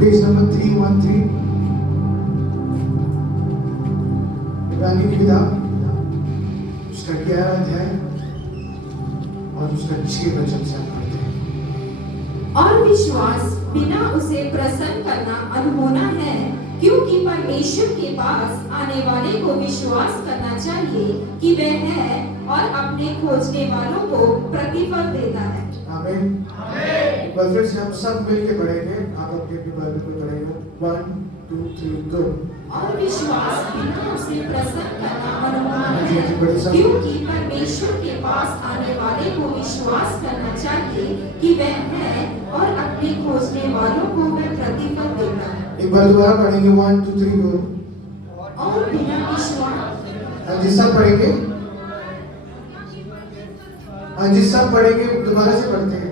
Page number 313, इब्रानी की किताब उसका 11 अध्याय और उसका 6 वचन से हम पढ़ते हैं। और विश्वास बिना उसे प्रसन्न करना अनहोना है, क्योंकि परमेश्वर के पास आने वाले को विश्वास करना चाहिए कि वह है और अपने खोजने वालों को प्रतिफल देता है। आमीन। एक बार फिर से हम सब मिलके पढ़ेंगे। आप अपने बाइबल में पढ़ेंगे। 1 2 3 गो। और विश्वास बिना उसे प्रसन्न करना अनहोना जी, है, बड़ी सब- क्योंकि परमेश्वर के पास आने वाले को विश्वास करना चाहिए कि वह है और अपने खोजने वालों को वह प्रतिफल देता है। एक बार दोबारा पढ़ेंगे। 1 2 3 गो। और बिना विश्वास हाँ जी, सब पढ़ेंगे। हाँ जी, सब पढ़ेंगे। दोबारा से पढ़ते हैं।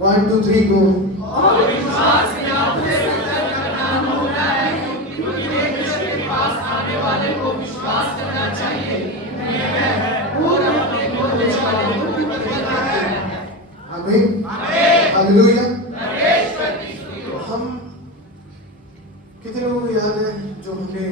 1 2 3 गो। और विश्वास बिना उसे प्रसन्न करना अनहोना है, क्योंकि परमेश्वर के पास आने वाले को विश्वास करना चाहिए कि वह है और अपने खोजने वालों को प्रतिफल देता है। आमीन। हालेलुया। हम कितने लोगों को याद है जो हमने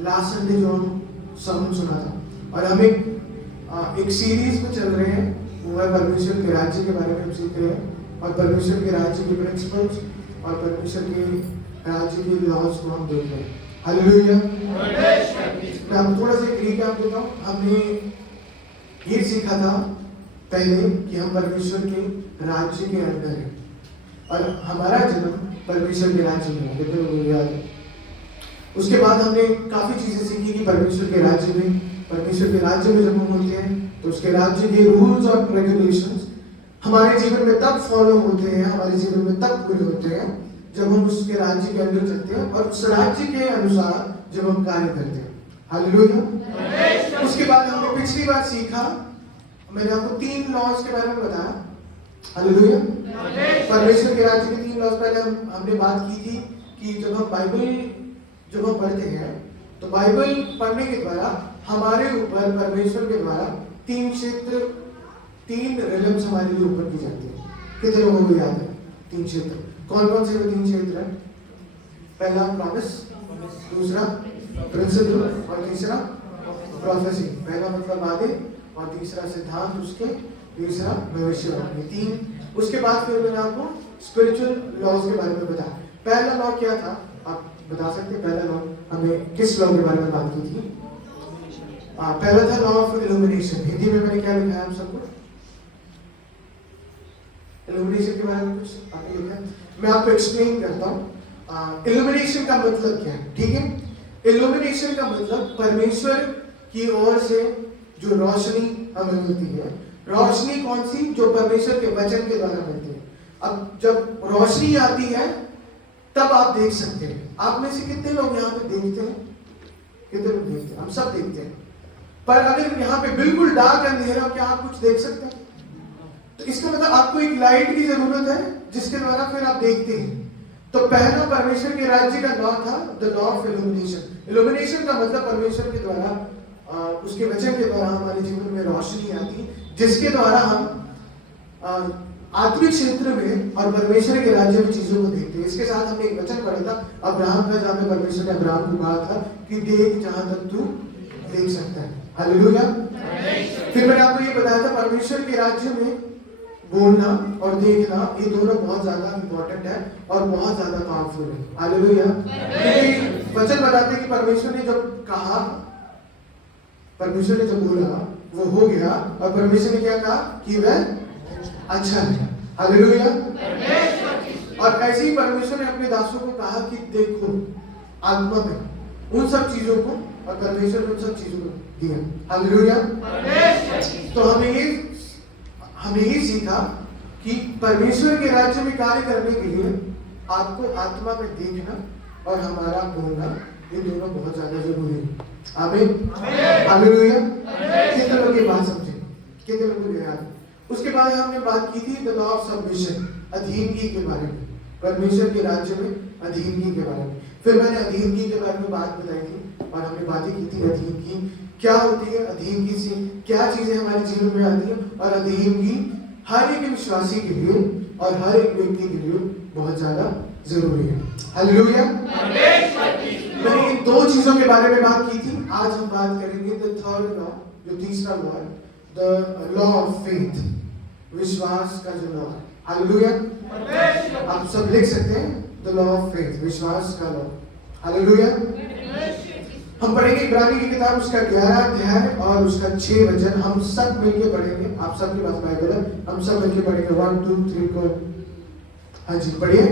लास्ट संडे जो हम sermon सुना था, और हम एक सीरीज में चल रहे हैं, वो है परमेश्वर के राज्य के बारे में हम सीख रहे हैं, और परमेश्वर के राज्य के प्रिंसिपल्स और परमेश्वर के राज्य के लॉज को हम देख रहे हैं। हालेलुया। मैं आपको थोड़ा सा एक रिकैप देता हूँ। हमने ये सीखा था पहले कि हम परमेश्वर के राज्य के अंदर हैं और हमारा जन्म परमेश्वर के राज्य में है। कितने लोगों को याद है? उसके बाद हमने काफी चीजें सीखी कि परमेश्वर के राज्य में जब हम होते हैं तो उसके राज्य के रूल्स और रेगुलेशंस हमारे जीवन में तब फॉलो होते हैं, हमारे जीवन में तब पूरे होते हैं जब हम उसके राज्य के अंदर चलते हैं और उस राज्य के अनुसार जब हम कार्य करते हैं। हालेलुया। उसके बाद हमने पिछली बार सीखा, मैंने आपको 3 लॉज के बारे में बताया। हालेलुया। परमेश्वर के राज्य के 3 लॉज पहले हमने बात की थी कि जब हम पढ़ते हैं तो बाइबल पढ़ने के द्वारा हमारे ऊपर परमेश्वर के द्वारा 3 क्षेत्र, 3 रिलम्स हमारे लिए ऊपर की जाती है। कितने लोगों को याद है 3 क्षेत्र? कौन कौन से 3 क्षेत्र है? पहला प्रॉमिस, दूसरा प्रिंसिपल और तीसरा प्रोफेसी। पहला मतलब वादे और तीसरा सिद्धांत उसके, तीसरा भविष्यवाणी। 3। उसके बाद फिर मैंने आपको स्पिरिचुअल लॉज के बारे में बताया। पहला लॉ क्या था आप बता सकते हैं? पहला लॉ हमने किस लॉ के बारे में बात की थी? पहला था लॉ ऑफ इल्यूमिनेशन। हिंदी में मैंने क्या लिखा है आप सबको? इल्यूमिनेशन के बारे में कुछ आपने लिखा है? मैं आपको एक्सप्लेन करता हूँ। इल्यूमिनेशन का मतलब क्या है, ठीक है? इल्यूमिनेशन का मतलब परमेश्वर की ओर से जो रोशनी हमें मिलती है। रोशनी कौन सी? जो परमेश्वर के वचन के द्वारा मिलती है। अब जब रोशनी आती है तब आप देख सकते हैं। आप में से कितने लोग यहाँ पे देखते हैं? कितने लोग देखते हैं? हम सब देखते हैं। पर अगर यहाँ पे बिल्कुल डार्क अंधेरा, क्या आप कुछ देख सकते हैं? तो इसका मतलब आपको एक लाइट की जरूरत है जिसके द्वारा फिर आप देखते हैं। तो पहला परमेश्वर के राज्य का लॉ था the law of illumination. Illumination का मतलब परमेश्वर के द्वारा उसके वचन के द्वारा हमारे जीवन में रोशनी आती, जिसके द्वारा हम आत्मिक क्षेत्र में और परमेश्वर के राज्य में चीजों को देखते हैं। इसके साथ हमने एक वचन पढ़ा था अब्राहम का, जहाँ पे परमेश्वर ने अब्राहम को कहा था कि देख जहां तक तू देख सकता है। हालेलुया। फिर मैंने आपको ये बताया था परमेश्वर के राज्य में बोलना और देखना, ये दोनों बहुत ज्यादा इंपॉर्टेंट है और बहुत ज्यादा पावरफुल है। हालेलुया। क्योंकि वचन बताते हैं कि परमेश्वर ने जब कहा, परमेश्वर ने जब बोला वो हो गया, और परमेश्वर ने क्या कहा कि वह अच्छा है। हालेलुया। और ऐसे ही परमेश्वर ने अपने दासों को कहा कि देखो आत्मा में उन सब चीजों को, और परमेश्वर ने उन सब चीजों को दिया। हालेलुया। तो हमने ये सीखा कि परमेश्वर के राज्य में कार्य करने के लिए आपको आत्मा में देखना और हमारा बोलना, ये दोनों बहुत ज्यादा जरूरी है। आमीन। हालेलुया। कितने लोग ये बात समझे? कितने लोगों को याद? उसके बाद हमने बात की थी द लॉ ऑफ सबमिशन, अधीनगी के बारे में, परमेश्वर के राज्य में अधीनगी के बारे में। फिर मैंने अधीनगी के बारे में बात बताई थी और हमने बातें की थी अधीनगी क्या होती है, अधीनगी से क्या चीजें हमारे जीवन में आती है, और अधीनगी हर एक विश्वासी के लिए और हर एक व्यक्ति के लिए बहुत ज्यादा जरूरी है। हालेलुया। मैंने इन दो चीजों के बारे में बात की थी। आज हम बात करेंगे द थर्ड लॉ, जो तीसरा लॉ है, द लॉ ऑफ फेथ, विश्वास का जो लॉ है। हालेलुया। आप सब लिख सकते हैं द लॉ ऑफ फेथ, विश्वास का लॉ। हालेलुया। हम पढ़ेंगे इब्रानी की किताब, उसका 11 अध्याय और उसका 6 वचन। हम सब मिलके पढ़ेंगे। आप सबके पास बाइबल है, हम सब मिलके पढ़ेंगे। 1 2 3 को। हाँ जी, पढ़िए।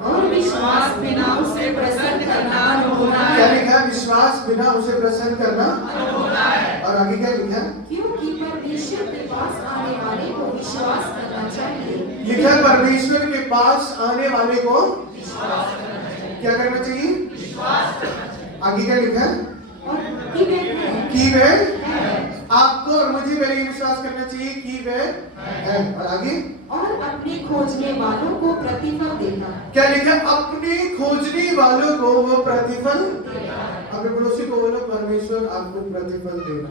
और विश्वास बिना उसे प्रसन्न करना अनहोना क्या है। लिखा है? विश्वास बिना उसे प्रसन्न करना अनहोना है। और आगे क्या लिखा है? क्योंकि परमेश्वर के पास आने वाले को विश्वास करना चाहिए। लिखा है परमेश्वर के पास आने वाले को क्या करना चाहिए? विश्वास करना चाहिए। आगे क्या लिखा है? और कि वे आपको और मुझे पहले विश्वास करना चाहिए कि वे है। और आगे? और अपने खोजने वालों को प्रतिफल देगा। क्या लिखा? अपने खोजने वालों को वो प्रतिफल। अपने पड़ोसी को बोलो, परमेश्वर आपको प्रतिफल देगा।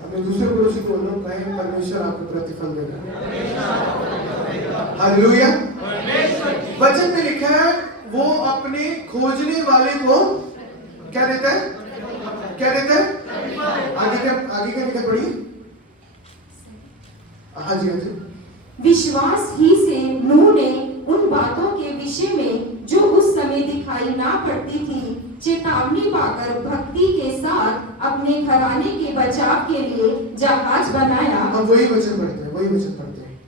अपने दूसरे पड़ोसी को बोलो, कहें परमेश्वर आपको प्रतिफल देगा। हालेलुया। वचन में लिखा है वो अपने खोजने वाले को क्या देता है? क्या देता है? आगे क्या लिखा? पढ़िए। हाँ जी, हाँ जी। विश्वास ही से नूह ने उन बातों के विषय में जो उस समय दिखाई ना पड़ती थी चेतावनी पाकर भक्ति के साथ अपने घराने के बचाव के लिए जहाज बनाया। हम वही वचन पढ़ते हैं।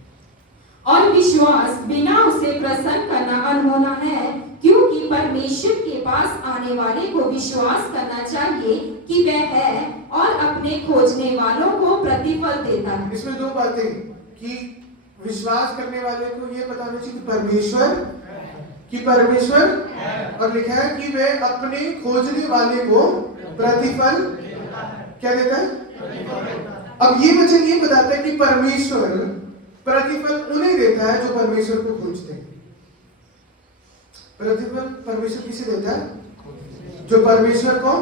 और विश्वास बिना उसे प्रसन्न करना अनहोना है, क्योंकि परमेश्वर के पास आने वाले को विश्वास करना चाहिए कि वह है और अपने खोजने वालों को प्रतिफल देता है। इसमें दो बातें कि विश्वास करने वाले को ये बताना चाहिए कि परमेश्वर और लिखा है कि वह अपने खोजने वाले को प्रतिफल क्या देता है। अब ये वचन ये बताता है कि परमेश्वर प्रतिफल उन्हें देता है जो परमेश्वर को खोजते हैं। प्रतिफल परमेश्वर किसे देता है? जो परमेश्वर को,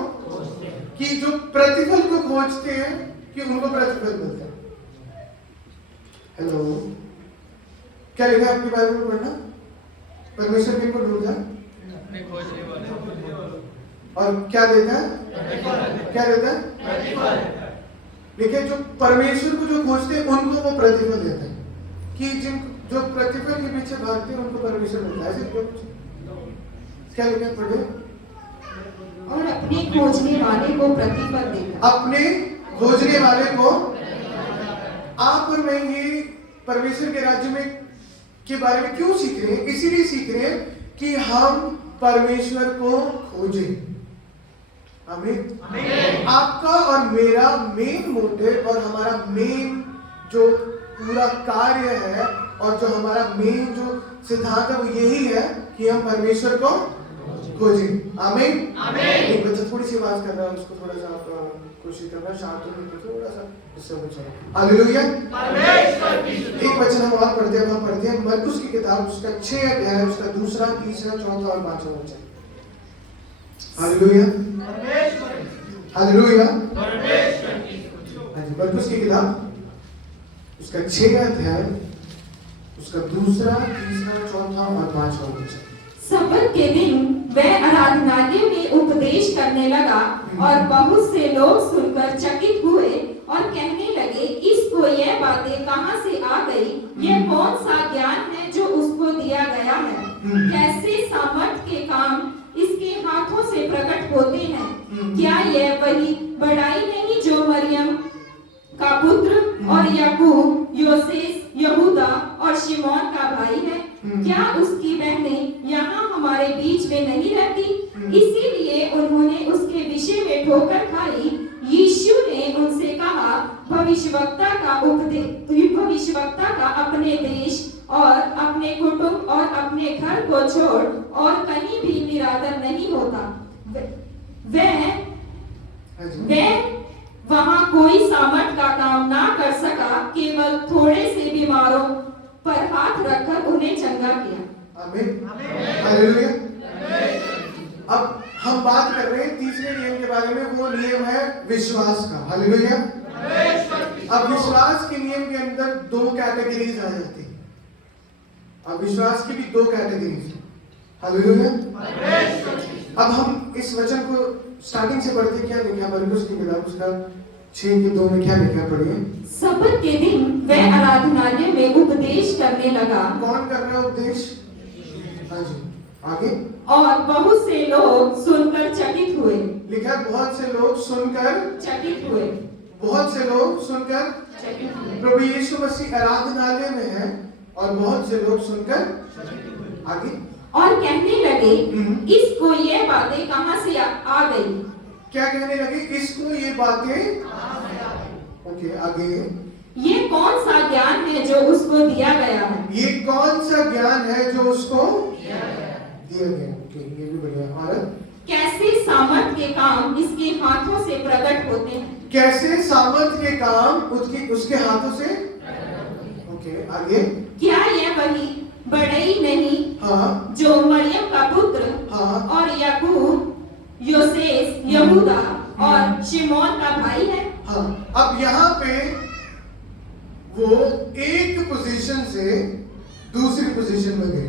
कि जो प्रतिफल को खोजते हैं कि उनको प्रतिफल मिलता है। हेलो, क्या लिखा है आपकी बाइबल में? पढ़ना, परमेश्वर किनको ढूंढता है और क्या देता है? क्या देता है? देखिए, जो परमेश्वर को जो खोजते हैं उनको वो प्रतिफल देता है। कि जो प्रतिफल के पीछे भागते हैं उनको परमेश्वर मिलता है। क्या लिखा है? पढ़े। और अपने खोजने वाले को प्रतिफल देगा। अपने खोजने वाले को। आप और मैं ये परमेश्वर के राज्य में के बारे में क्यों सीख रहे हैं? इसीलिए सीख रहे हैं कि हम परमेश्वर को खोजें। आमीन। आपका और मेरा मेन मोटिव और हमारा मेन जो पूरा कार्य है और जो हमारा मेन जो सिद्धांत है वो यही है कि हम परमेश्वर को खोजें। आमीन। एक बच्चा थोड़ी सी आवाज कर रहा है, उसको थोड़ा सा आप कोशिश करना शांत होने की, थोड़ा सा इससे बचो। हालेलुया। एक वचन हम और पढ़ते हैं। हम पढ़ते हैं मरकुस की किताब, उसका 6 अध्याय, उसका 2, 3, 4 और 5 वचन। हालेलुया। हालेलुया। हाँ जी, मरकुस की किताब, उसका 6 अध्याय, उसका 2, 3, 4 और 5 वचन। सब्त के दिन वह आराधनालय में उपदेश करने लगा और बहुत से लोग सुनकर चकित हुए और कहने लगे, इसको यह बातें कहां से आ गई? यह कौन सा ज्ञान है जो उसको दिया गया है? कैसे सामर्थ के काम इसके हाथों से प्रकट होते हैं? क्या यह वही बढ़ाई नहीं जो मरियम का पुत्र और याकूब, योसेस, यहूदा और शिमोन का भाई है? क्या उसकी बहनें यहाँ हमारे बीच में नहीं रहती? इसीलिए उन्होंने उसके विषय में ठोकर खाई। यीशु ने उनसे कहा, भविष्यवक्ता का अपने देश और अपने कुटुंब और अपने घर को छोड़ और कहीं भी निरादर नहीं होता। वह वहां कोई सामर्थ का काम ना कर सका, केवल थोड़े से बीमारों पर हाथ रखकर उन्हें चंगा किया। आमीन। हालेलुया। अब हम बात कर रहे हैं तीसरे नियम के बारे में। वो नियम है विश्वास का। हालेलुया। अब विश्वास के नियम के अंदर 2 कैटेगरीज आ जाती हैं। अब विश्वास की भी दो कैटेगरीज हैं। हालेलुया। अब हम इस वचन को स्टार्टिंग से पढ़ते क्या लिखा मरकुस की किताब उसका 6:2 में क्या लिखा पढ़िए। सब्बत के दिन वह आराधनालय में उपदेश करने लगा। कौन कर रहा है उपदेश? हाँ जी, आगे। और बहुत से लोग सुनकर चकित हुए। लिखा बहुत से लोग सुनकर चकित हुए। बहुत से लोग सुनकर चकित हुए। प्रभु यीशु मसीह आराधनालय में है और बहुत से लोग सुनकर आगे और कहने लगे इसको ये बातें कहाँ से आ गई। क्या कहने लगे? इसको ये बातें ओके आगे। ये कौन सा ज्ञान है जो उसको दिया गया है। ये कौन सा ज्ञान है जो उसको दिया गया। ओके ये भी बढ़िया। और कैसे सामर्थ के काम इसके हाथों से प्रकट होते हैं। कैसे सामर्थ के काम उसके हाथों से ओके आगे। क्या यह वही बढ़ई नहीं हाँ जो मरियम का पुत्र हाँ और याकूब योसेस यहूदा और शिमोन का भाई है। हाँ। अब यहाँ पे वो एक पोजीशन से दूसरी पोजीशन में गए।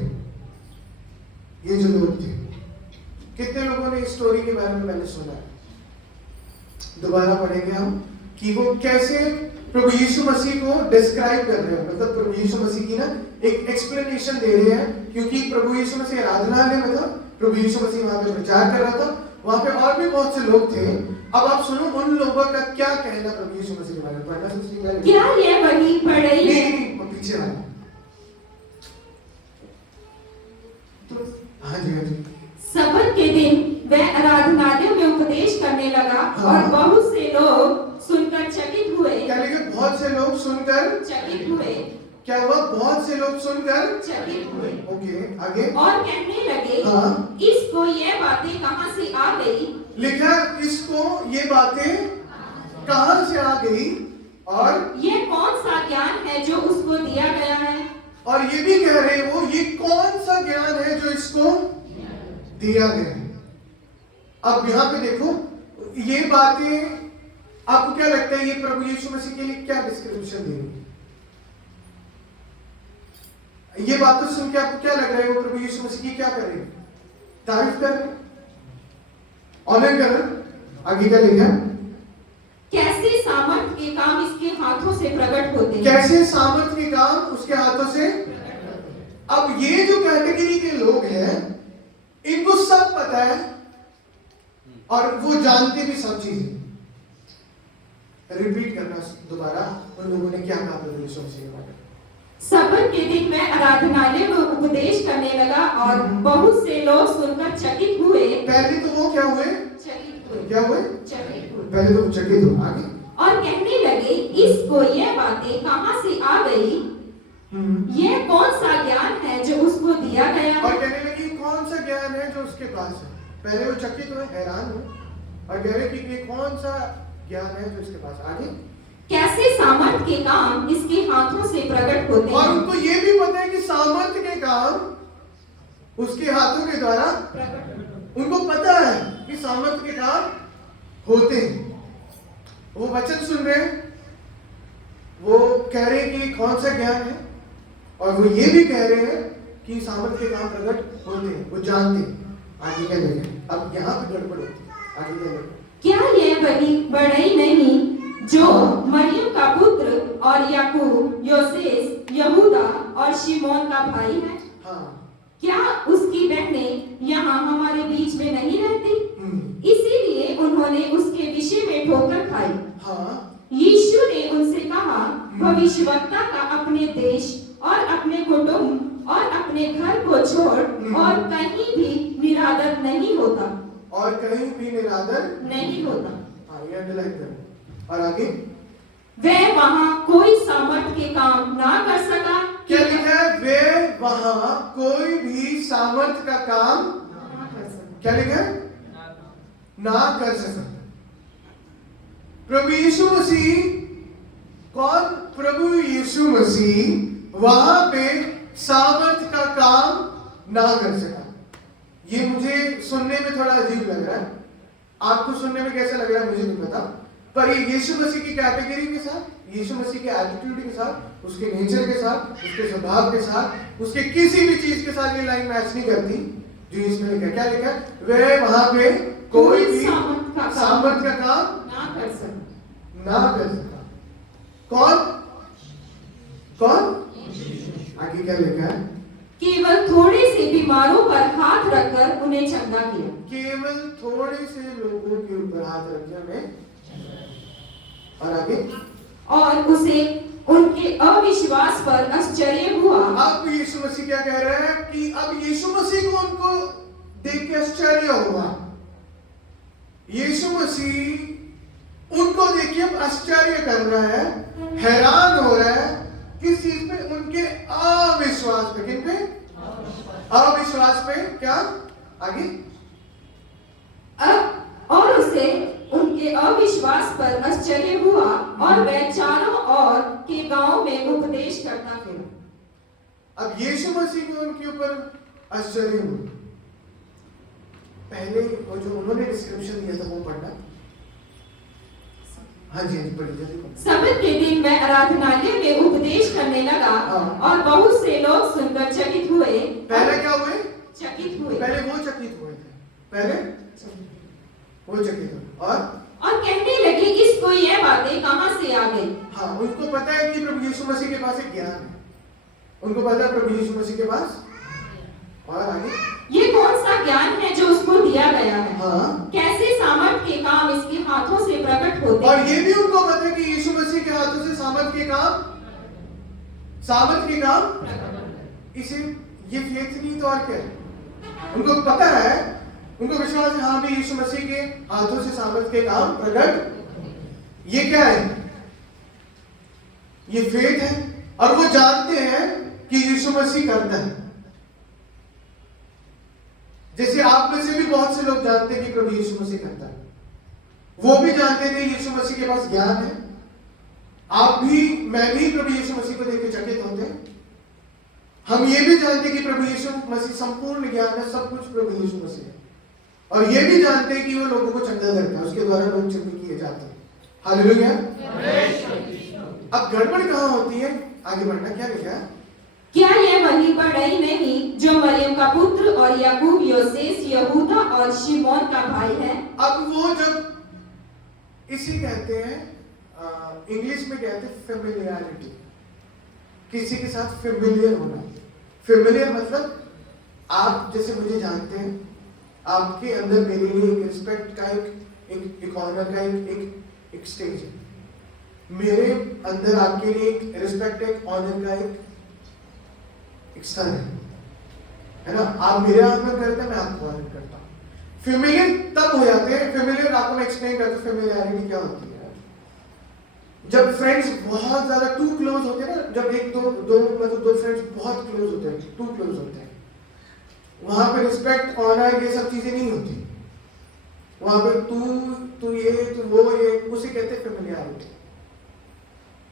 ये जो लोग थे, कितने लोगों ने इस स्टोरी के बारे में मैंने सुना है? दोबारा पढ़ेंगे हम कि वो कैसे प्रभु यीशु मसीह को डिस्क्राइब कर रहे हैं। मतलब प्रभु यीशु मसीह की ना एक एक्सप्लेनेशन दे रहे हैं, क्योंकि प्रभु यीशु मसीह आराधनालय में था, प्रभु यीशु मसीह वहां पे प्रचार कर रहा था, वहां पे और भी बहुत से लोग थे। अब आप सुनो उन लोगों का क्या कहना प्रभु यीशु मसीह के बारे में। पढ़ना सोचिए। क्या यह वही बढ़ई है। नहीं पीछे वाला। तो हाँ जी हाँ जी। सब्बत के दिन वह आराधनालय में उपदेश करने लगा। हाँ। और बहुत से लोग सुनकर चकित हुए। क्या लिखे? बहुत से लोग सुनकर चकित हुए। क्या हुआ? बहुत से लोग सुनकर चकित हुए। ओके आगे। और कहने लगे हाँ। इसको ये बातें कहाँ से आ गई। लिखा इसको ये बातें कहां से आ गई और ये कौन सा ज्ञान है जो उसको दिया गया है। और ये भी कह रहे वो ये कौन सा ज्ञान है जो इसको दिया गया है। अब यहाँ पे देखो ये बातें आपको क्या लगता है ये प्रभु यीशु मसीह के लिए क्या डिस्क्रिप्शन दे रही है? ये बातें सुन के आपको क्या लग रहा है वो प्रभु यीशु मसीह की क्या कर रहे हैं? तारीफ कर रहे, ऑनर कर रहे। आगे क्या लिखा? कैसे सामर्थ के काम इसके हाथों से प्रकट होते हैं। कैसे सामर्थ के काम उसके हाथों से। अब ये जो कैटेगरी के लोग हैं इनको सब पता है और वो जानते भी सब चीजें। रिपीट करना दोबारा उन लोगों ने क्या कहा प्रभु यीशु मसीह के बारे में। सब्बत के दिन मैं आराधनालय में उपदेश करने लगा और बहुत से लोग सुनकर चकित हुए। पहले तो वो क्या हुए? चकित हुए। क्या हुए? चकित हुए। पहले तो चकित हुए। आगे और कहने लगे इसको ये बातें कहाँ से आ गई। ये कौन सा ज्ञान है जो उसको दिया गया है। और कहने लगे कौन सा ज्ञान है जो उसके पास है। पहले वो चकित हुए, हैरान हुए और कह रहे कि ये कौन सा ज्ञान है जो इसके पास। आगे कैसे सामर्थ के काम इसके हाथों से प्रकट होते हैं। और उनको ये भी पता है कि सामर्थ्य के काम उसके हाथों के द्वारा उनको पता है कि सामर्थ्य के काम होते हैं। वो वचन सुन रहे हैं, वो कह रहे हैं कि कौन सा ज्ञान है और वो ये भी कह रहे हैं कि सामर्थ्य के काम प्रकट होते हैं, वो जानते हैं। आगे क्या लिखा? अब यहाँ पे गड़बड़ होती है। आगे क्या लिखा? क्या यह वही बढ़ई नहीं जो मरियम का पुत्र और याकूब योसेस यहूदा और शिमोन का भाई है। हाँ। क्या उसकी बहनें यहाँ हमारे बीच में नहीं रहती। इसीलिए उन्होंने उसके विषय में ठोकर खाई। हाँ। यीशु ने उनसे कहा भविष्यवक्ता का अपने देश और अपने कुटुंब और अपने घर को छोड़ और कहीं भी निरादर नहीं होता। और कहीं भी निरादर नहीं होता। हाँ ये अंडरलाइन करो। और आगे वह वहां कोई सामर्थ के काम ना कर सका। क्या लिखा है? वे वहां कोई भी सामर्थ का काम ना कर सका। क्या लिखा है? ना कर सका। प्रभु यीशु मसीह कौन? प्रभु यीशु मसीह वहां पे सामर्थ का काम ना कर सका। ये मुझे सुनने में थोड़ा अजीब लग रहा है। आपको सुनने में कैसा लग रहा है मुझे नहीं पता। पर ये यीशु मसीह की कैटेगरी के साथ, यीशु मसीह के एटीट्यूड के साथ, उसके नेचर के साथ, उसके स्वभाव के साथ, उसके किसी भी चीज के साथ ये लाइन मैच नहीं करती जो इसमें लिखा। क्या लिखा? वह वहां पे कोई भी सामर्थ का काम ना कर सका। कौन? आगे क्या लिखा है? केवल थोड़े से बीमारों पर हाथ रखकर उन्हें चंगा किया। केवल थोड़े से लोगों के ऊपर हाथ रख दिया मैं, और आगे, और उसे उनके अविश्वास पर आश्चर्य हुआ। अब यीशु मसीह क्या कह रहे हैं कि अब यीशु मसीह को उनको देख के आश्चर्य हुआ। यीशु मसीह उनको देख के अब आश्चर्य कर रहा है, हैरान हो रहा है। किस चीज पे? उनके अविश्वास पे। किन पे? अविश्वास पे। क्या आगे? और उसे उनके अविश्वास पर आश्चर्य हुआ और वह चारों ओर के गांव में उपदेश करता फिरा। अब यीशु मसीह को उनके ऊपर आश्चर्य हुआ। पहले वो जो उन्होंने डिस्क्रिप्शन दिया था वो पढ़ना। हाँ जी, पढ़िए। सबत के दिन वह आराधनालय में उपदेश करने लगा और बहुत से लोग सुनकर चकित हुए। पहले क्या हुए? चकित हुए। पहले वो चकित हुए थे। पहले वो चकित हुए और कहने लगे इसको यह बातें कहां से आ गई। हाँ, उनको पता है कि प्रभु यीशु मसीह के पास एक ज्ञान है। उनको पता है प्रभु यीशु मसीह के पास। और आगे, ये कौन सा ज्ञान है जो उसको दिया गया है? हाँ, कैसे सामर्थ के काम इसके हाथों से प्रकट होते और ये भी उनको पता है कि यीशु मसीह के हाथों से सामर्थ के काम इसे, ये फेथ नहीं तो और क्या है? उनको पता है, उनको विश्वास है, हाँ भी यीशु मसीह के हाथों से सामर्थ के काम प्रकट। ये क्या है? ये फेथ है। और वो जानते हैं कि यीशु मसीह करता है। जैसे आप में से भी बहुत से लोग जानते हैं कि प्रभु यीशु मसीह करता है। वो भी जानते थे यीशु मसीह के पास ज्ञान है। आप भी, मैं भी प्रभु यीशु मसीह को देख के चकित होते हैं। हम ये भी जानते हैं कि प्रभु यीशु मसीह संपूर्ण ज्ञान है, सब कुछ प्रभु यीशु मसीह है। और ये भी जानते हैं कि वो लोगों को चंगा करता है, उसके द्वारा लोग चंगे किए जाते हैं। हालेलुया। अब गड़बड़ कहाँ होती है? आगे बढ़ना। क्या लिखा है? क्या यह वही बढ़ई नहीं जो मरियम का पुत्र और याकूब, योसेस, यहूदा और शिमोन का भाई है? अब वो जब इसी कहते हैं, इंग्लिश में कहते हैं फेमिलियरिटी, किसी के साथ फेमिलियर होना। फेमिलियर मतलब आप जैसे मुझे जानते हैं, आपके अंदर मेरे लिए एक रिस्पेक्ट का एक ऑनर का एक स्टेज है। मेरे अंदर आपके लिए एक रिस्पेक्ट, एक ऑनर का एक स्तर है ना? आप मेरे ऑनर करते हैं, मैं आपको ऑनर करता हूँ। फेमिलियर तब हो जाते हैं। फेमिलियर आपको मैं एक्सप्लेन करता हूँ फेमिलियरिटी क्या होती है। जब फ्रेंड्स बहुत ज्यादा टू क्लोज होते हैं ना, जब एक दो फ्रेंड्स बहुत क्लोज होते हैं, टू क्लोज होते हैं, वहां पे रिस्पेक्ट, ऑनर, ये सब चीजें नहीं होती। वहां पे तू ये, तू वो, ये, उसे कहते हैं फेमिलियरिटी।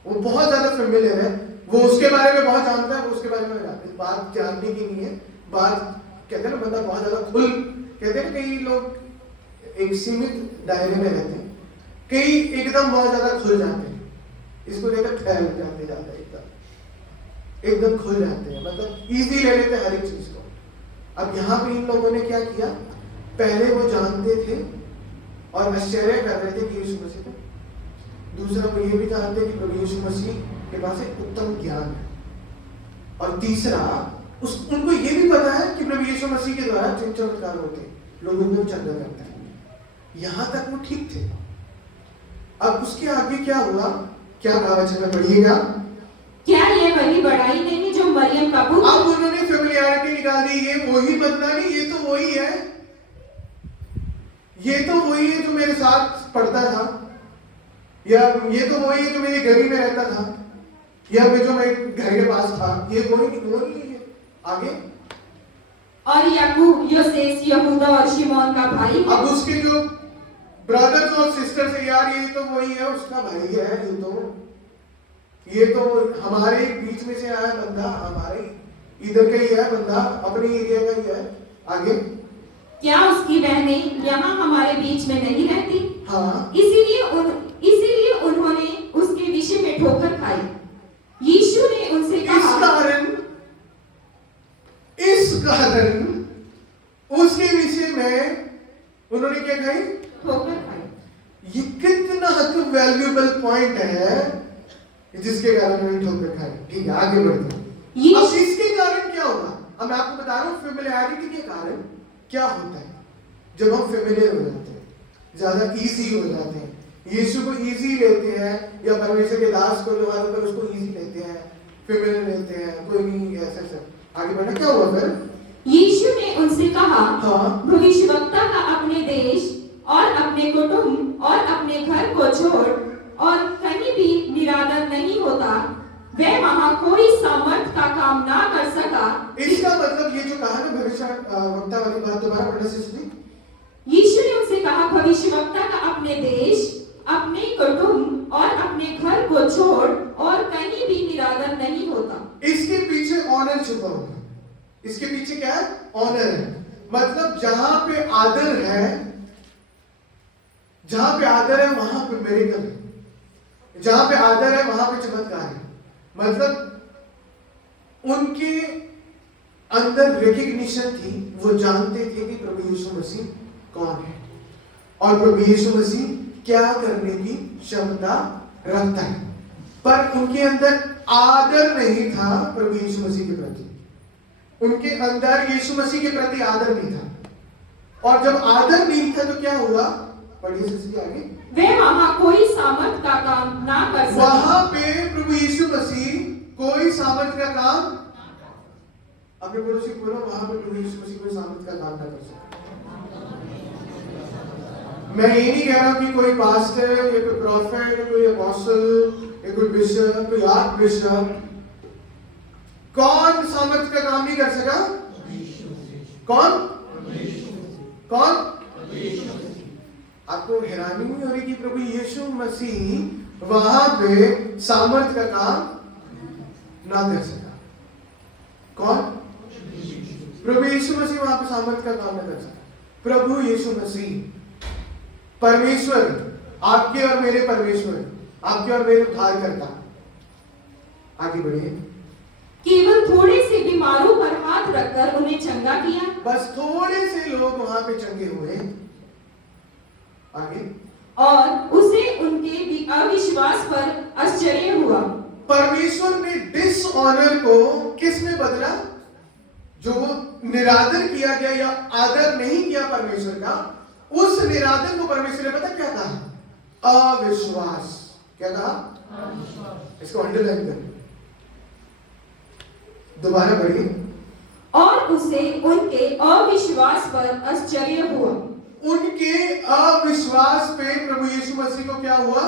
वो बहुत ज्यादा फेमिलियर है, वो उसके बारे में बहुत जानता है, वो उसके बारे में जानता है। बात जानने की नहीं है, बात कहते हैं ना, बंदा बहुत ज्यादा खुल, कहते हैं कई लोग एक सीमित दायरे में रहते हैं, कई एकदम बहुत ज्यादा खुल जाते हैं। इसको लेकर फैल जाते जाते एकदम खुल जाते हैं, मतलब इजी ले लेते हैं हर एक चीज को। अब यहाँ पे इन लोगों ने क्या किया? पहले वो जानते थे और आश्चर्य कर रहे थे कि यीशु मसीह को। दूसरा, वो ये भी जानते कि प्रभु यीशु मसीह के पास एक उत्तम ज्ञान है। और तीसरा, उनको ये भी पता है कि प्रभु यीशु मसीह के द्वारा चिन्ह चमत्कार होते हैं, लोगों को चंगा करता है। यहां तक वो ठीक थे। अब उसके आगे क्या हुआ? क्या कहा वचन में पढ़िएगा? क्या ये वही बढ़ाई नहीं जो मरियम का पुत्र? अब उन्होंने फेमिलियरिटी निकाल दी। ये वही बंदा नहीं, ये तो वही है, ये तो वही है जो मेरे साथ पढ़ता था, या ये तो वही है जो मेरी गली में रहता था, या जो मेरे घर के पास था। ये वही नहीं है। आगे, और याकूब, योसेस, यहूदा और शिमोन का भाई है। अब उसके जो ब्रदर्स और सिस्टर्स है, यार ये तो वही है, उसका भाई है। ये तो हमारे बीच में से आया बंदा, हमारे इधर का ही है बंदा, अपने एरिया का ही है। आगे, क्या उसकी बहनें यहाँ हमारे बीच में नहीं रहती? हाँ, इसीलिए ठोकर खाई। यीशु ने उनसे इस कहा, कारण उसके विषय में उन्होंने क्या खाई? ठोकर खाई। ये कितना वैल्यूएबल पॉइंट है जिसके कारण उन्होंने ठोकर खाई। ठीक है, आगे बढ़ते हैं। अब इसके कारण क्या होगा? अब मैं आपको बता रहा हूँ फेमिलियरिटी के कारण क्या होता है। जब हम फेमिलियर हो जाते हैं, ज्यादा इजी हो जाते हैं, यीशु को इजी लेते हैं या परमेश्वर के दास को लोग उसको इजी लेते हैं, फेमिलियर लेते हैं, कोई नहीं ऐसा सब। आगे बढ़ना क्या हुआ फिर? यीशु ने उनसे कहा, हाँ। भविष्यवक्ता का अपने देश और अपने कुटुंब और अपने घर को छोड़ और कहीं भी निरादर नहीं होता। वह वहां कोई सामर्थ का काम ना कर सका। इसका मतलब ये जो कहा ना भविष्यवक्ता वाली बात, दोबारा पढ़ना सिस्टर। यीशु ने उनसे कहा, भविष्यवक्ता का अपने देश, अपने कुटुंब और अपने घर को छोड़ और कहीं भी निरादर नहीं होता। इसके पीछे ऑनर छुपा हुआ है। इसके पीछे क्या है? ऑनर है। मतलब जहां पे आदर है, जहां पे आदर है वहां पे मिरेकल है, जहां पे आदर है वहां पे चमत्कार है। मतलब उनके अंदर रिकग्निशन थी, वो जानते थे कि प्रभु यीशु मसीह कौन है और प्रभु यीशु मसीह क्या करने की क्षमता रखता है। पर उनके अंदर आदर नहीं था प्रभु यीशु मसीह के प्रति। उनके अंदर यीशु मसीह के प्रति आदर नहीं था, और जब आदर नहीं था तो क्या हुआ? पढ़िए सिस्टर आगे। वे वहां कोई सामर्थ का काम ना कर सके। वहां पे प्रभु यीशु मसीह कोई सामर्थ का काम, अपने पड़ोसी को बोलो, वहां पे प्रभु यीशु मसीह कोई सामर्थ का काम ना कर सके। मैं ये नहीं कह रहा कि कोई पास्टर या कोई प्रॉफिट, कोई अपोस्टल या कोई बिशप, कोई आर्क बिशप, कौन सामर्थ का काम नहीं कर सका? कौन? कौन? आपको हैरानी नहीं हो रही कि प्रभु यीशु मसीह वहां पे सामर्थ का काम ना कर सका? कौन? प्रभु यीशु मसीह वहां पे सामर्थ का काम ना कर सका। प्रभु यीशु मसीह परमेश्वर, आपके और मेरे परमेश्वर, आपके और मेरे उद्धारकर्ता। आगे बढ़िए। केवल थोड़े से बीमारों पर हाथ रखकर उन्हें चंगा किया। बस थोड़े से लोग वहां पे चंगे हुए। आगे। और उसे उनके अविश्वास पर आश्चर्य हुआ। परमेश्वर ने डिसऑनर को किस में बदला? जो निरादर किया गया या आदर नहीं किया परमेश्वर का, उस निरादर को परमेश्वर ने पता क्या कहा? अविश्वास। क्या कहा? इसको अंडरलाइन कर, दोबारा पढ़िए। और उसे उनके अविश्वास पर आश्चर्य हुआ। उनके अविश्वास पे प्रभु यीशु मसीह को क्या हुआ?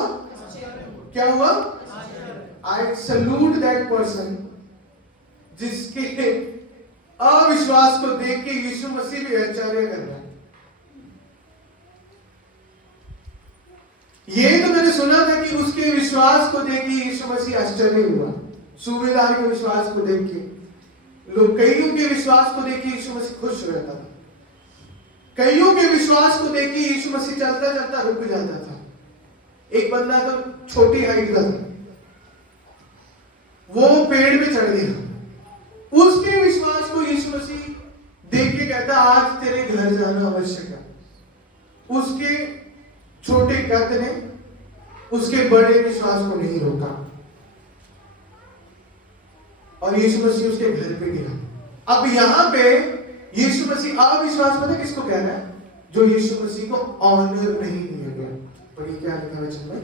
क्या हुआ? आई सैल्यूट दैट पर्सन जिसके अविश्वास को देख के यीशु मसीह भी आश्चर्य कर रहा है। ये तो मैंने सुना था कि उसके विश्वास को देख के यीशु मसीह आश्चर्य हुआ। सूबेदार के विश्वास को देख के, लोग कईयों के विश्वास को देख के यीशु मसीह खुश हो जाता था। कईयों के विश्वास को देख के यीशु मसीह चलता चलता रुक जाता था। एक बंदा तो छोटी हाइट का था, वो पेड़ पे चढ़ गया। उसके विश्वास को यीशु मसीह देख के कहता, आज तेरे घर जाना आवश्यक है। उसके छोटे कद ने उसके बड़े विश्वास को नहीं रोका और यीशु मसीह उसके घर पे गया। अब यहां पे यीशु मसीह अविश्वास पता किसको कह रहा है? जो यीशु मसीह को ऑनर नहीं दिया गया। पढ़िए क्या लिखा है वचन में?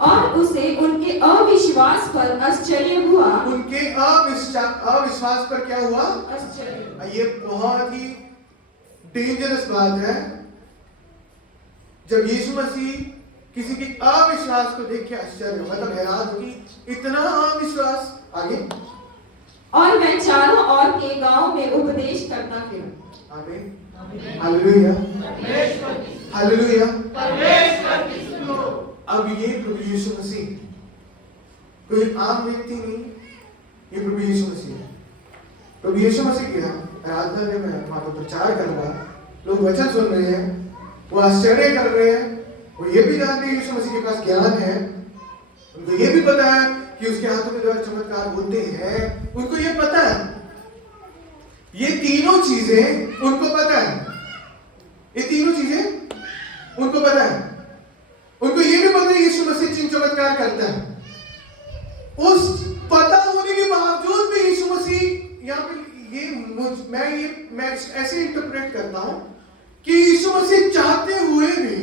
और उसे उनके अविश्वास पर आश्चर्य हुआ। उनके अविश्वास पर क्या हुआ? आश्चर्य। ये बहुत ही डेंजरस बात है जब यीशु मसीह किसी के अविश्वास को देख के आश्चर्य, मतलब हैरान होगी, इतना अविश्वास। आगे। और मैं चारों ओर के गांव में उपदेश करता फिरा। आमीन। हालेलुया। हालेलुया। अब ये प्रभु यीशु मसीह कोई आम व्यक्ति नहीं, ये प्रभु यीशु मसीह है। प्रभु यीशु मसीह क्या आराधना में वहां पर प्रचार कर रहा है, लोग वचन सुन रहे हैं, वो आश्चर्य कर रहे हैं, वो ये भी जानते हैं यीशु मसीह के पास ज्ञान है, उनको ये भी पता है कि उसके हाथों के द्वारा चमत्कार होते हैं, उनको ये पता है, ये तीनों चीजें उनको पता है, ये तीनों चीजें उनको पता है। उनको ये भी पता है यीशु मसीह चिन्ह चमत्कार करता है। उस पता होने के बावजूद भी यीशु मसीह यहाँ पे मैं ऐसे इंटरप्रेट करता हूं कि यीशु मसीह चाहते हुए भी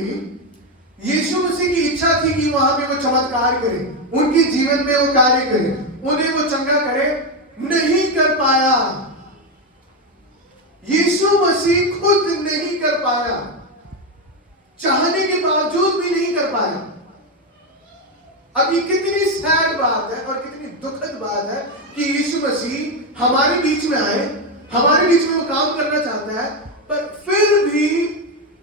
यीशु मसीह की इच्छा थी कि वहां पे वो चमत्कार करे, उनके जीवन में वो कार्य करे, उन्हें वो चंगा करे, नहीं कर पाया। यीशु मसीह खुद नहीं कर पाया, चाहने के बावजूद भी नहीं कर पाया। अब ये कितनी सैड बात है और कितनी दुखद बात है कि यीशु मसीह हमारे बीच में आए, हमारे बीच में वो काम करना चाहता है, पर फिर भी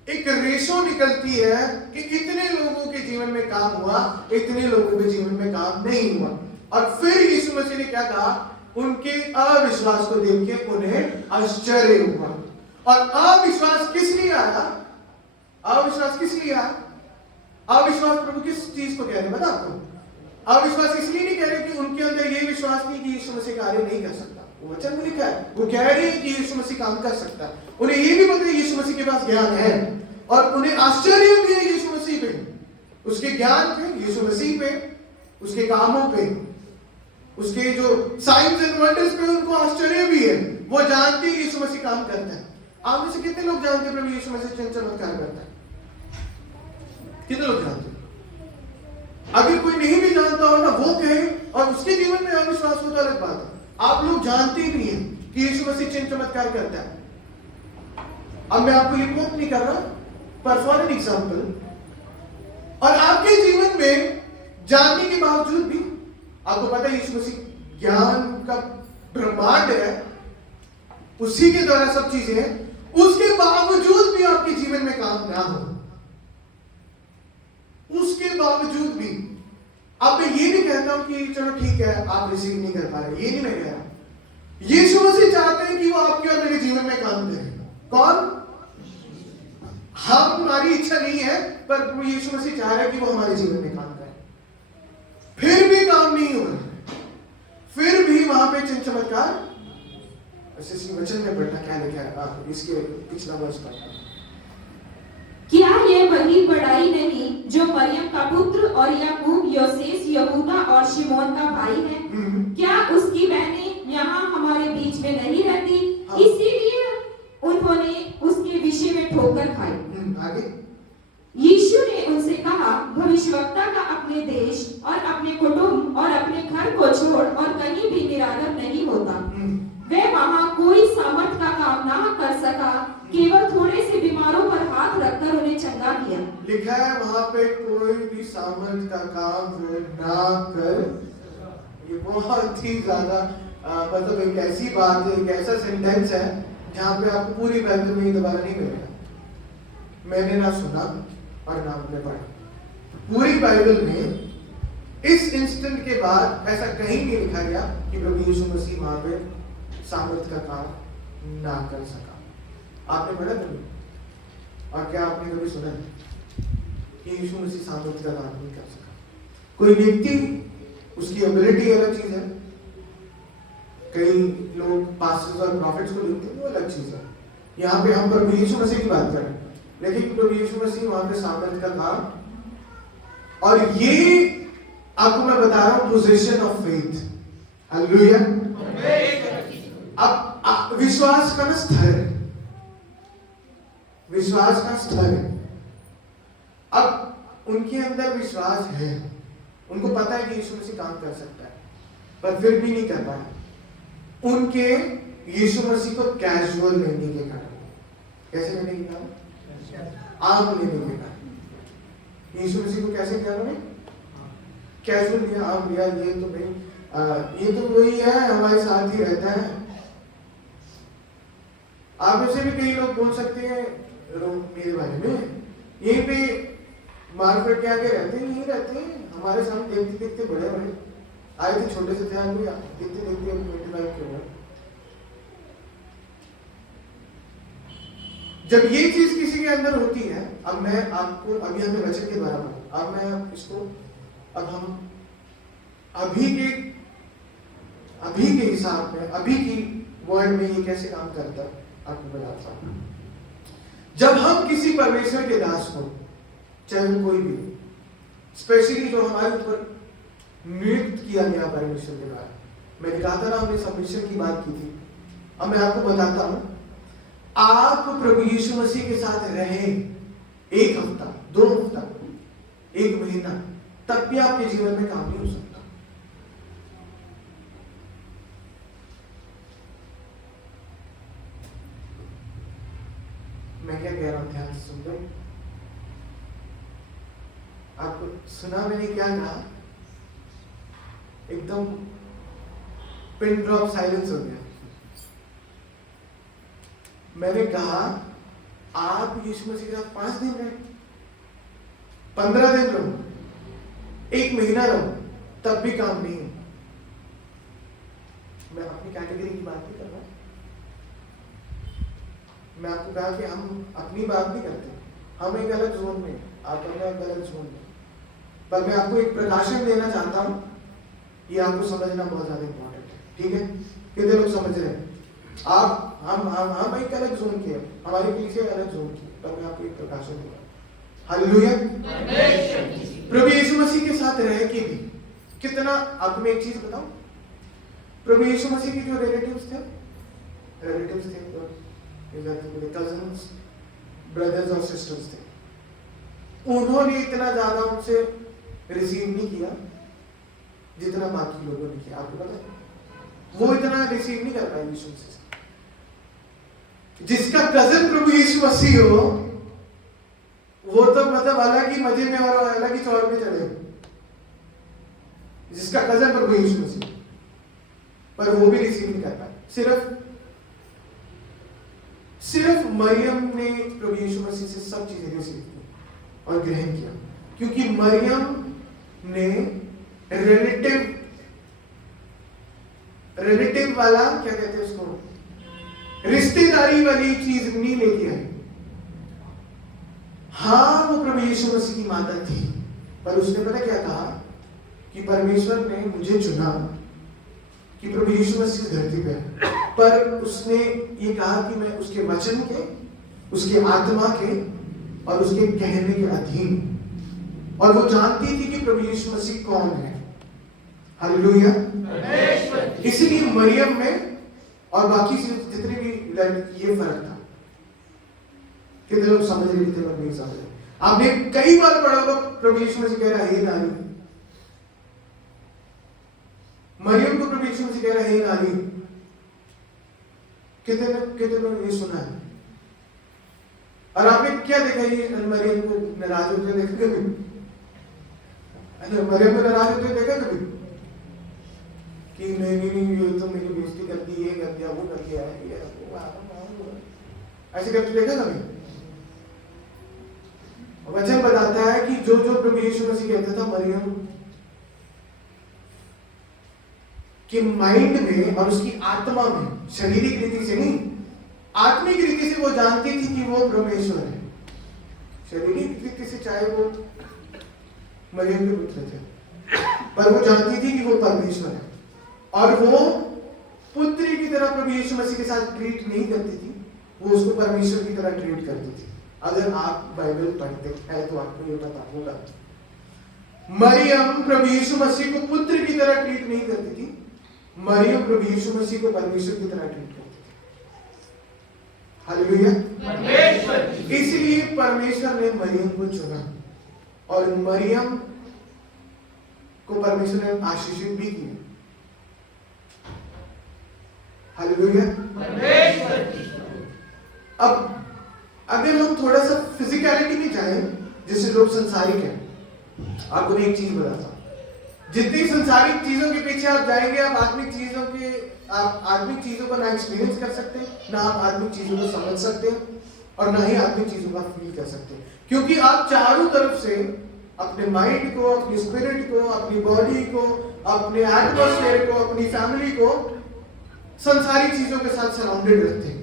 एक रेशो निकलती है कि इतने लोगों के जीवन में काम हुआ, इतने लोगों के जीवन में काम नहीं हुआ। और फिर यीशु मसीह ने क्या कहा? उनके अविश्वास को देख के उन्हें आश्चर्य हुआ। और अविश्वास किस लिए आया? अविश्वास किस लिए आया? अविश्वास प्रभु किस चीज को कह रहे हैं बता आपको? अविश्वास इसलिए नहीं कह रहे कि उनके अंदर ये विश्वास नहीं कि यीशु मसीह कार्य नहीं कर सकता। वो वचन में लिखा है, वो कह रहे हैं कि यीशु मसीह काम कर सकता है। उन्हें ये भी पता है यीशु मसीह के पास ज्ञान है, और उन्हें आश्चर्य भी है यीशु मसीह पे, उसके ज्ञान पे, यीशु मसीह पे, उसके कामों पे, उसके जो साइंस एंड वंडर्स पे उनको आश्चर्य भी है। वो जानते हैं यीशु मसीह काम करता है। आप में से कितने लोग जानते हैं प्रभु यीशु मसीह चमत्कार करता है? कितने लोग जानते हैं? अगर कोई नहीं भी जानता हो ना, वो कहे और उसके जीवन में अविश्वास हो तो अलग बात है। आप लोग जानते भी हैं कि यीशु मसीह चिन्ह चमत्कार करता है। अब मैं आपको ये कोट नहीं कर रहा, पर फॉर एन एग्जाम्पल, और आपके जीवन में जानने के बावजूद भी आपको पता है यीशु मसीह ज्ञान का ब्रह्मांड है, उसी के द्वारा सब चीजें हैं, उसके बावजूद भी आपके जीवन में काम ना हो, उसके बावजूद भी अब मैं ये भी कहता हूं कि चलो ठीक है आप रिसीव नहीं कर पा रहे, ये नहीं मैं कह रहा। यीशु मसीह चाहते हैं कि वो आपके और मेरे जीवन में काम करे। कौन? हमारी इच्छा नहीं है, पर यीशु मसीह चाह रहा है कि वो हमारे जीवन में काम करे। फिर भी काम नहीं हो रहा, फिर भी वहां पे चिन्ह चमत्कार। ऐसे वचन में पढ़ना क्या लिखा है, इसके पिछला वर्ष पढ़ना। क्या ये वही बड़ाई नहीं जो मरियम का पुत्र और याकूब, योसेस, यहूदा और शिमोन का भाई है? क्या उसकी बहनें यहाँ हमारे बीच में नहीं रहती? हाँ। इसीलिए उन्होंने उसके विषय में ठोकर खाई। आगे यीशु ने उनसे कहा, भविष्यवक्ता का अपने देश और अपने कुटुंब और अपने घर को छोड़ और कहीं भी निरादर नहीं होता। वह वहाँ कोई सामर्थ का काम ना कर सका, केवल थोड़े से बीमारों पर हाथ रखकर उन्हें चंगा किया। लिखा है वहाँ पे कोई भी सामर्थ का काम वो ना कर। ये बहुत ही ज्यादा मतलब एक ऐसी बात है, एक ऐसा सेंटेंस है जहाँ पे आपको पूरी बाइबल में दोबारा नहीं मिलेगा। मैंने ना सुना और ना मैंने पढ़ा। पूरी बाइबल में इस इंस्टेंट के बाद ऐसा कहीं नहीं लिखा गया कि प्रभु यीशु मसीह वहाँ पे सामर्थ का काम ना कर सका। आपने पढ़ा कभी? और क्या आपने कभी सुना कि यीशु मसीह सामर्थ का काम नहीं कर सका? कोई व्यक्ति, उसकी एबिलिटी अलग चीज है। कई लोग पास्टर्स और प्रॉफिट्स को देखते हैं, वो अलग चीज है। यहाँ पे हम प्रभु यीशु मसीह की बात करें, लेकिन प्रभु यीशु मसीह वहां पे सामर्थ का काम। और ये आपको मैं बता रहा हूं पोजीशन ऑफ फेथ। हालेलुया। अब विश्वास का स्तर है, विश्वास का स्तर है। अब उनके अंदर विश्वास है, उनको पता है कि यीशु मसीह काम कर सकता है, पर फिर भी नहीं कर पाए। उनके यीशु मसीह को कैजुअल लेने के कारण, कैसे लेने के कारण? आम लेने के कारण। यीशु मसीह को कैसे किया उन्होंने? कैजुअल लिया, आम लिया। ये तो भाई ये तो वही है, हमारे साथ ही रहता है। आप में से भी कई लोग बोल सकते हैं मेरे बारे में, यहीं पे मार्केट के आगे रहते हैं, यहीं रहते हैं, हमारे सामने देखते देखते बड़े बड़े आए थे, छोटे से थे आदमी, देखते देखते 25 के हुए। जब ये चीज किसी के अंदर होती है, अब मैं आपको अभी हमें वचन के द्वारा अब मैं इसको अब हम अभी के हिसाब में, अभी की वर्ल्ड में ये कैसे काम करता है आपको बताता हूं। जब हम किसी परमेश्वर के दास को, चाहे वो कोई भी, स्पेशली जो हमारे ऊपर नियुक्त किया गया परमेश्वर के द्वारा, मैंने कहा था ना, हमने सबमिशन की बात की थी। अब मैं आपको बताता हूं, आप प्रभु यीशु मसीह के साथ रहे 1 हफ्ता, 2 हफ्ता, 1 महीना, तब भी आपके जीवन में काम नहीं हो सकता। मैं क्या कह रहा हूं, ध्यान से सुन लो। आपको सुना मैंने क्या कहा? एकदम पिन ड्रॉप साइलेंस हो गया। मैंने कहा आप यीशु मसीह के साथ 5 दिन रहे, 15 दिन रहो, 1 महीना रहो, तब भी काम नहीं है। मैं अपनी कैटेगरी की बात नहीं कर रहा। मैं आपको कहा कि हम अपनी बात नहीं करते, हम एक अलग जोन में, आप एक अलग जोन में। पर मैं आपको एक प्रकाशन देना चाहता हूं, ये आपको समझना बहुत ज्यादा इंपॉर्टेंट है, ठीक है? कितने लोग समझ रहे हैं? आप हम एक अलग जोन के हैं, हमारी पीछे अलग जोन की, पर मैं आपको एक प्रकाशन दूंगा। हालेलुया। प्रभु यीशु मसीह के साथ रह के भी कितना, आपको मैं एक चीज बताऊं, प्रभु यीशु मसीह के जो रिलेटिव्स थे, कजन्स, ब्रदर्स और सिस्टर्स थे, उन्होंने इतना ज्यादा उनसे रिसीव नहीं किया जितना बाकी लोगों ने किया। आपको पता है, वो इतना रिसीव नहीं कर पाए यीशु मसीह से। जिसका कजन प्रभु यीशु मसीह हो, वो तो मतलब अलग ही मजे में और अलग ही चौड़ में चले, जिसका कजन प्रभु यीशु मसीह, पर वो भी रिसीव नहीं कर पाए। सिर्फ मरियम ने प्रभु यीशु मसीह से सब चीजें रिसीव की और ग्रहण किया, क्योंकि मरियम ने रिलेटिव वाला, क्या कहते हैं उसको, रिश्तेदारी वाली चीज नहीं लेके आई। हाँ, वो प्रभु यीशु मसीह की माता थी, पर उसने पता क्या कहा कि परमेश्वर ने मुझे चुना कि प्रभु यीशु मसीह इस धरती पे है, पर उसने ये कहा कि मैं उसके वचन के, उसके आत्मा के और उसके कहने के अधीन, और वो जानती थी कि प्रभु यीशु मसीह कौन है। हालेलुया। इसलिए मरियम में और बाकी जितने भी ये फर्क था। कितने लोग समझ रहे, कितने लोग नहीं समझ रहे? आपने कई बार पढ़ा होगा प्रभु यीशु मसीह कह रहा है, हे नारी। मरियम को प्रभु यीशु मसीह कह रहा है, हे नारी। कितने लोग ये सुना है? और आपने क्या देखा, ये मरियम को नाराज होते देखा कभी? मरियम को नाराज होते देखा कभी कि नहीं ये तो मेरी बेइज्जती कर दी, ये कर दिया, वो कर दिया है, ऐसे करके देखा कभी? वचन बताता है कि जो जो प्रभु यीशु मसीह कहता था, मरियम कि माइंड में और उसकी आत्मा में, शारीरिक रीति से नहीं, आत्मिक रीति से वो जानती थी कि वो परमेश्वर है। शारीरिक रीति से चाहे वो मरियम के पुत्र थे, पर वो जानती थी कि वो परमेश्वर है, और वो पुत्री की तरह प्रभु यीशु मसीह के साथ ट्रीट नहीं करती थी, वो उसको परमेश्वर की तरह ट्रीट करती थी। अगर आप बाइबल पढ़ते हैं तो आपको ये पता होगा, मरियम प्रभु यीशु मसीह को पुत्र की तरह ट्रीट नहीं करती थी, मरियम प्रभु यीशु मसीह को परमेश्वर की तरह ट्रीट करती थी। हालेलुया। इसलिए परमेश्वर ने मरियम को चुना, और मरियम को परमेश्वर ने आशीषित भी किया। हालेलुया। अब अगर हम थोड़ा सा फिजिकलिटी में जाएं, जैसे लोग संसारिक हैं, आपको मैं एक चीज बताता हूं, जितनी संसारिक चीजों के पीछे आप जाएंगे, आप आत्मिक चीजों को ना एक्सपीरियंस कर सकते, ना आप आत्मिक चीजों को समझ सकते, और ना ही आत्मिक चीजों का फील कर सकते, क्योंकि आप चारों तरफ से अपने माइंड को, अपनी स्पिरिट को, अपनी बॉडी को, अपने एटमॉस्फेयर को, अपनी फैमिली को संसारिक चीजों के साथ सराउंडेड रखते हैं।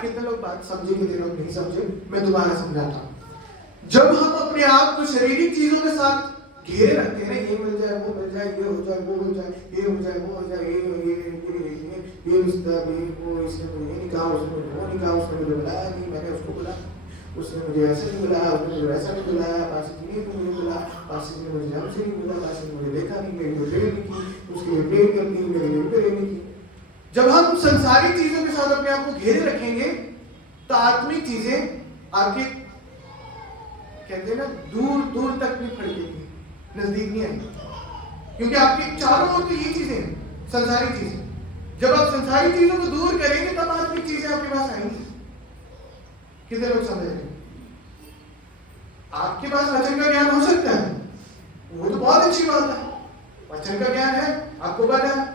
कितने लोग बात समझे, कितने लोग नहीं समझे? मैं दोबारा समझाता हूं। जब हम अपने आप को शारीरिक चीजों के साथ घेरे रखते हैं ना, ये मिल जाए, वो मिल जाए, ये हो जाए, वो हो जाए, ये हो जाए, वो हो जाए, ये रिश्ता, ये वो, इसने मुझे नहीं कहा, उसने मुझे वो नहीं कहा, उसने मुझे बुलाया नहीं, मैंने उसको बुलाया, उसने मुझे ऐसे नहीं बुलाया, उसने मुझे वैसा नहीं बुलाया, पासी जी ने मुझे बुलाया, पासी जी ने मुझे हमसे नहीं बुलाया, पासी ने मुझे देखा नहीं, मेरी प्रेयर नहीं की, उसके लिए प्रेयर कर दी, मेरे लिए प्रेयर नहीं की। जब हम संसारिक चीजों के साथ अपने आप को घेरे रखेंगे तो आत्मिक चीजें आपके कहते हैं ना दूर दूर तक नहीं फड़केंगी, नजदीक नहीं आएंगी, क्योंकि आपके चारों ओर तो ये चीजें हैं, संसारिक चीजें। जब आप संसारिक चीजों को दूर करेंगे तब आत्मिक चीजें आपके पास आएंगी। कितने लोग समझ रहे हैं? आपके पास वचन का ज्ञान हो सकता है, वो तो बहुत अच्छी बात है, वचन का ज्ञान है, आपको पता है,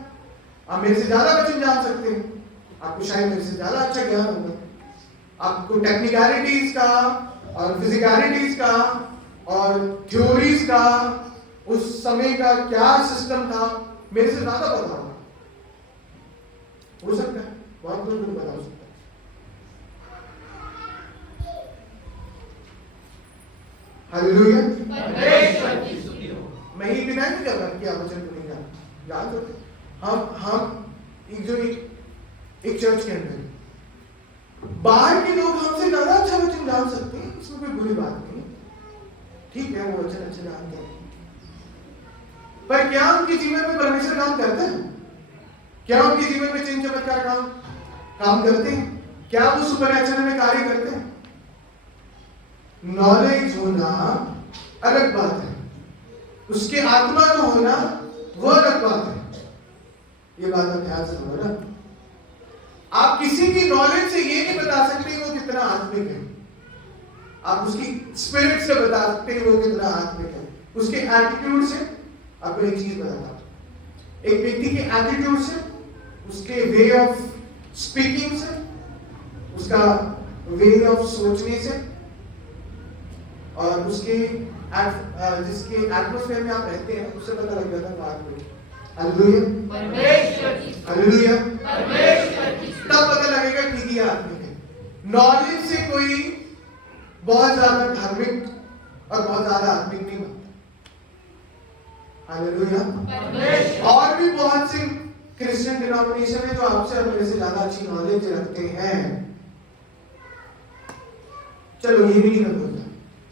आप मेरे से ज्यादा वचन जान सकते हैं, आपको शायद मेरे से ज्यादा अच्छा ज्ञान होगा, आपको टेक्निकलिटीज का और फिजिकलिटीज का और थ्योरीज का, उस समय का क्या सिस्टम था, मेरे से ज्यादा पता होगा, हो सकता है, बहुत लोगों को पता हो सकता है। हालेलुया। मैं ये डिनाई नहीं कर रहा कि आप वचन को नहीं जान सकते। हम एक चर्च के अंदर बाहर के लोग हमसे ज्यादा अच्छा वचन जान सकते हैं, इसमें कोई बुरी बात नहीं, ठीक है, वो वचन अच्छा जानते हैं, पर क्या उनके जीवन में परमेश्वर काम करता है? क्या उनके जीवन में चिन्ह चमत्कार काम करते हैं? क्या वो सुपरनैचुरल में कार्य करते हैं? नॉलेज होना अलग बात है, उसके आत्मा का होना वो अलग बात है। ये बात आप ध्यान से सुनो ना। आप किसी की नॉलेज से ये नहीं बता सकते वो कितना आत्मिक है, आप उसकी स्पिरिट से बता सकते हैं वो कितना आत्मिक है, उसके एटीट्यूड से। आपको एक चीज बताता हूं, एक व्यक्ति के एटीट्यूड से, उसके वे ऑफ स्पीकिंग से, उसका वे ऑफ सोचने से, और उसके जिसके एटमॉस्फेयर में आप रहते हैं उससे पता लग जाता है बात में। Hallelujah, hallelujah. तब पता लगेगा ठीक ही आत्मिक है। नॉलेज से कोई बहुत ज्यादा धार्मिक और बहुत ज्यादा आत्मिक नहीं बनता। हालेलुया। और भी बहुत से क्रिश्चियन डिनोमिनेशन है जो आपसे और मेरे से ज्यादा अच्छी नॉलेज रखते हैं। चलो ये भी नहीं बोलता,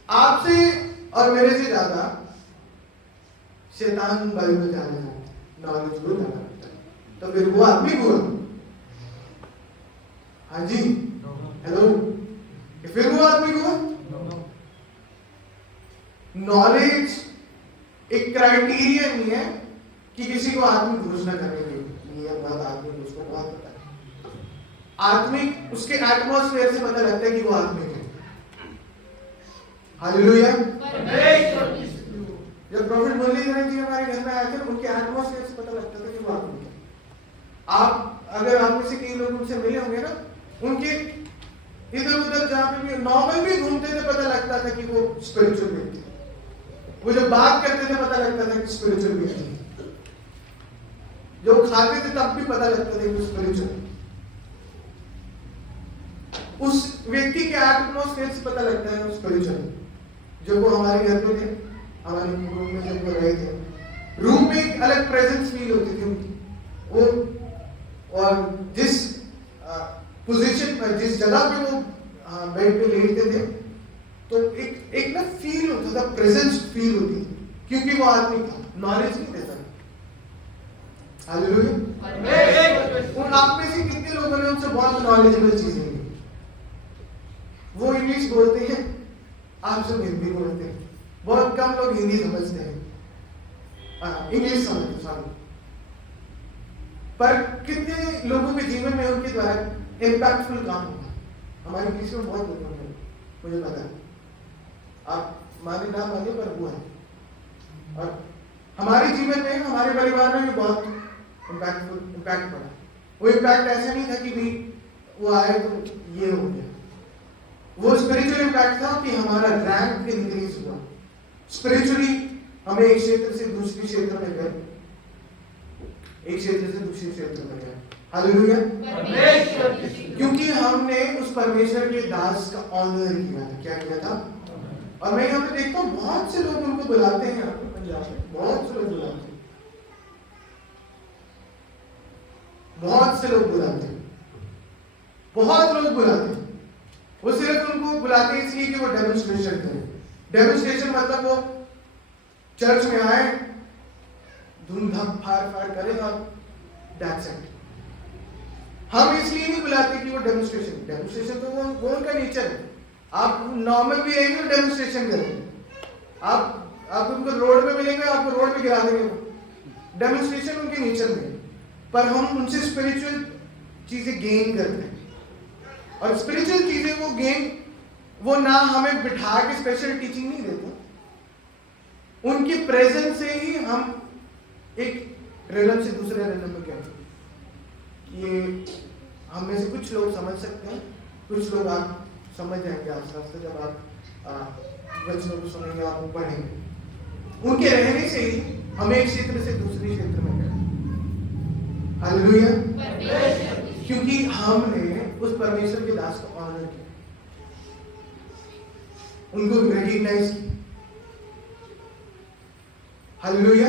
आपसे और मेरे से ज्यादा शैतान बाइबल जाने जाता है, नॉलेज को जाना रखता है, तो फिर वो आदमी हुआ। हाँ जी, हेलो, फिर वो आदमी हुआ। नॉलेज एक क्राइटेरिया नहीं है कि किसी को आत्मिक घोषणा करने के लिए बहुत आत्मिक, उसको बहुत पता है। आत्मिक उसके एटमॉस्फेयर से पता लगता है कि वो आत्मिक है। हालेलुया। जब प्रॉफिट मुरलीधरन जी हमारे घर में आए थे, उनके एटमॉस्फेयर से पता लगता था कि वो आत्मिक है। आप अगर आप में से कई लोग उनसे मिले होंगे ना, उनके इधर उधर जहाँ पे भी नॉर्मल भी घूमते थे पता लगता था कि वो स्पिरिचुअल व्यक्ति है। वो जब बात करते थे पता लगता था कि स्पिरिचुअल व्यक्ति है। जो खाते थे तब भी पता लगता था कि वो स्पिरिचुअल। उस व्यक्ति के एटमॉस्फेयर से पता लगता है वो स्पिरिचुअल। जब वो हमारे घर पे थे, हमारे रूम में जब वो रहे थे, रूम में एक अलग प्रेजेंस फील होती थी उनकी। वो और जिस पोजीशन पर, जिस जगह पे वो बेड पे लेटते थे, तो एक ना फील होता था, प्रेजेंस फील होती थी, क्योंकि वो आदमी था, नॉलेज नहीं देता। हालेलुया। उन आप में से कितने लोगों ने उनसे बहुत नॉलेजेबल चीजें ली? वो इंग्लिश बोलते हैं, आप सब हिंदी बोलते हैं। बहुत कम लोग हिंदी समझते हैं, इंग्लिश समझते सारे। पर कितने लोगों के जीवन में उनके द्वारा इम्पैक्टफुल काम हुआ। हमारे किसी में बहुत लोगों ने, मुझे पता है, आप माने ना माने पर हुआ है। और हमारे जीवन में, हमारे परिवार में भी बहुत इम्पैक्ट पड़ा। वो इम्पैक्ट ऐसा नहीं था कि भी वो आए तो ये हो गया। वो स्पिरिचुअल इम्पैक्ट था कि हमारा रैंक इंक्रीज हुआ स्पिरिचुअली। हमें एक क्षेत्र से दूसरे क्षेत्र में गए, एक क्षेत्र से दूसरे क्षेत्र में गए। हालेलुया। क्योंकि हमने उस परमेश्वर के दास का ऑनर किया था। क्या किया था? और मैं यहाँ पे देखता हूँ बहुत से लोग उनको बुलाते हैं, पंजाब में बहुत से लोग बुलाते हैं, बहुत से लोग बुलाते हैं, बहुत लोग बुलाते हैं। वो सिर्फ उनको बुलाते हैं इसलिए कि वो डेमोन्स्ट्रेशन करें। डेमोन्स्ट्रेशन मतलब वो चर्च में आए, धूमधाम फाड़ करें और दैट्स इट। हम इसलिए नहीं बुलाते कि वो डेमोन्स्ट्रेशन तो वो उनका नेचर है। आप नॉर्मल भी रहेंगे तो डेमोन्स्ट्रेशन करेंगे। आप उनको रोड पे मिलेंगे, आपको रोड पे गिरा देंगे। डेमोन्स्ट्रेशन उनके नेचर में, पर हम उनसे स्पिरिचुअल चीजें गेन करते हैं। और स्पिरिचुअल चीजें वो ना हमें बिठा के स्पेशल टीचिंग नहीं देते, उनकी प्रेजेंस से ही हम एक रिलम से दूसरे रिलम में गए। ये हम में से कुछ लोग समझ सकते हैं, कुछ लोग आप समझ जाएंगे आस्ते आस्ते जब आप वचनों को सुनेंगे, आप पढ़ेंगे। उनके रहने से ही हम एक क्षेत्र से दूसरे क्षेत्र में गए। हालेलुया। क्योंकि हमने उस परमेश्वर के दास को ऑनर किया, उनको रिकॉग्नाइज किया। हालेलुया।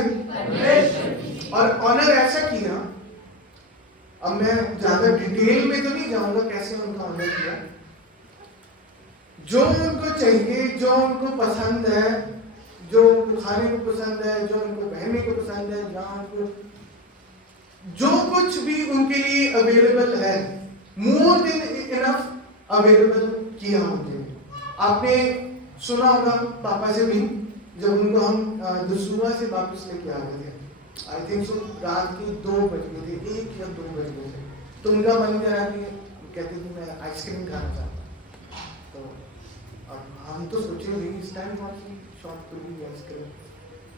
और ऑनर ऐसा किया, अब मैं ज्यादा डिटेल में तो नहीं जाऊंगा कैसे उनका ऑनर किया। जो उनको चाहिए, जो उनको पसंद है, जो उनको खाने को पसंद है, जो उनको पहनने को पसंद है, जहाँ उनको जो कुछ भी उनके लिए अवेलेबल है, मोर देन इनफ अवेलेबल किया उनके लिए। आपने सुना होगा पापा से भी, जब उनको हम दुसुआ से वापस लेके आ रहे थे, आई थिंक सो रात के 2 बज गए थे, 1 या 2 बज गए थे, तो उनका मन करा कि कहते कि मैं आइसक्रीम खाना चाहता हूँ। तो अब हम तो सोचे नहीं इस टाइम कौन सी शॉप खुली आइसक्रीम,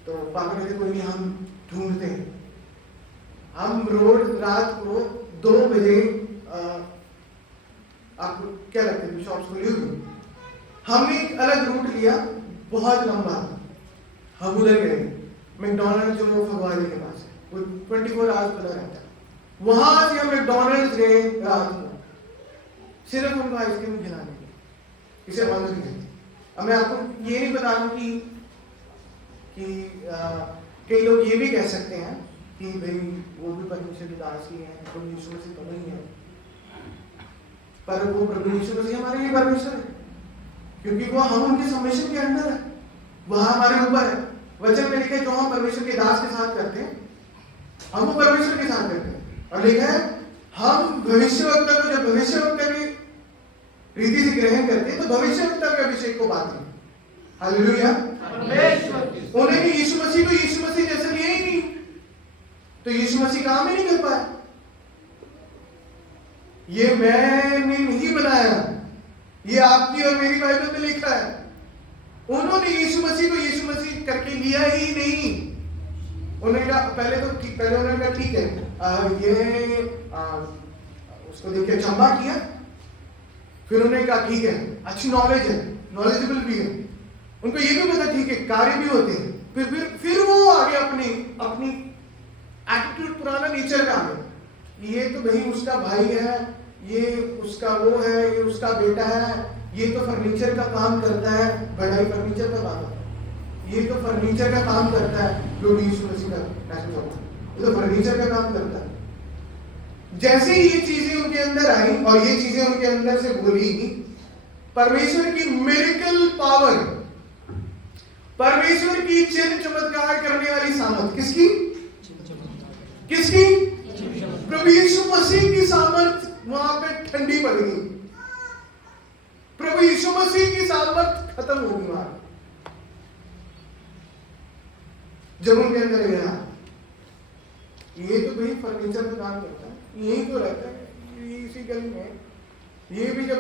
तो पापा कहते कोई नहीं हम ढूंढते हैं। हम रोड रात को 2 बजे आपको क्या लगता है शॉप्स खुली हुई, हमने एक अलग रूट लिया, बहुत लंबा। हम उधर गए मैकडॉनल्ड जो फगवाड़े के पास है, वो 24 आवर्स खुला रहता है। वहां से हम मैकडॉनल्ड गए रात को, सिर्फ उनको आइसक्रीम खिलाने के, इसे ऑनर किया। अब मैं आपको ये नहीं बता रहा कि कई लोग ये भी कह सकते हैं कि भाई वो भी परमेश्वर के दास ही हैं, प्रभु यीशु मसीह तो नहीं है, पर वो प्रभु यीशु मसीह हमारे लिए परमेश्वर है, क्योंकि वो हम उनके सबमिशन के अंदर है, वह हमारे ऊपर है। वचन में लिखा है जो हम परमेश्वर के दास के साथ करते हैं, हम वो परमेश्वर के साथ करते हैं। और लिखा है हम भविष्यवक्ता को, जब भविष्यवक्ता की रीति से ग्रहण करते हैं तो भविष्यवक्ता के अभिषेक को पाते हैं। हालेलुया। उन्होंने यीशु मसीह को यीशु मसीह जैसा लिया ही नहीं, तो यीशु मसीह काम ही नहीं कर पाया। ये मैंने नहीं बनाया, ये आपकी और मेरी बाइबल में लिखा है। उन्होंने यीशु मसीह को यीशु मसीह करके लिया ही नहीं। उन्होंने कहा पहले उन्होंने कहा ठीक है, उसको देख के चंबा किया, फिर उन्होंने कहा ठीक है अच्छी नॉलेज है, नॉलेजेबल भी है, उनको ये भी पता ठीक है कार्य भी होते हैं। फिर वो आगे अपनी एटीट्यूड पुराना नेचर में आ गए। ये तो भाई उसका भाई है, ये उसका वो है, ये उसका बेटा है, ये तो फर्नीचर का काम करता है, बढ़ाई फर्नीचर का काम करता है, ये तो फर्नीचर का काम करता है, जो यीशु मसीह का ये तो फर्नीचर का काम करता है। जैसे ही ये चीजें उनके अंदर आई और ये चीजें उनके अंदर से बोली, परमेश्वर की मिरेकल पावर, परमेश्वर की चिन्ह चमत्कार करने वाली सामर्थ किसकी? प्रभु यीशु मसीह की सामर्थ वहां पे ठंडी पड़ गई। प्रभु यीशु मसीह की सामर्थ खत्म हो गई वहां जब उनके अंदर गया। ये तो भाई फर्नीचर का काम करता है, यही तो रहता है इसी गली में। ये भी जब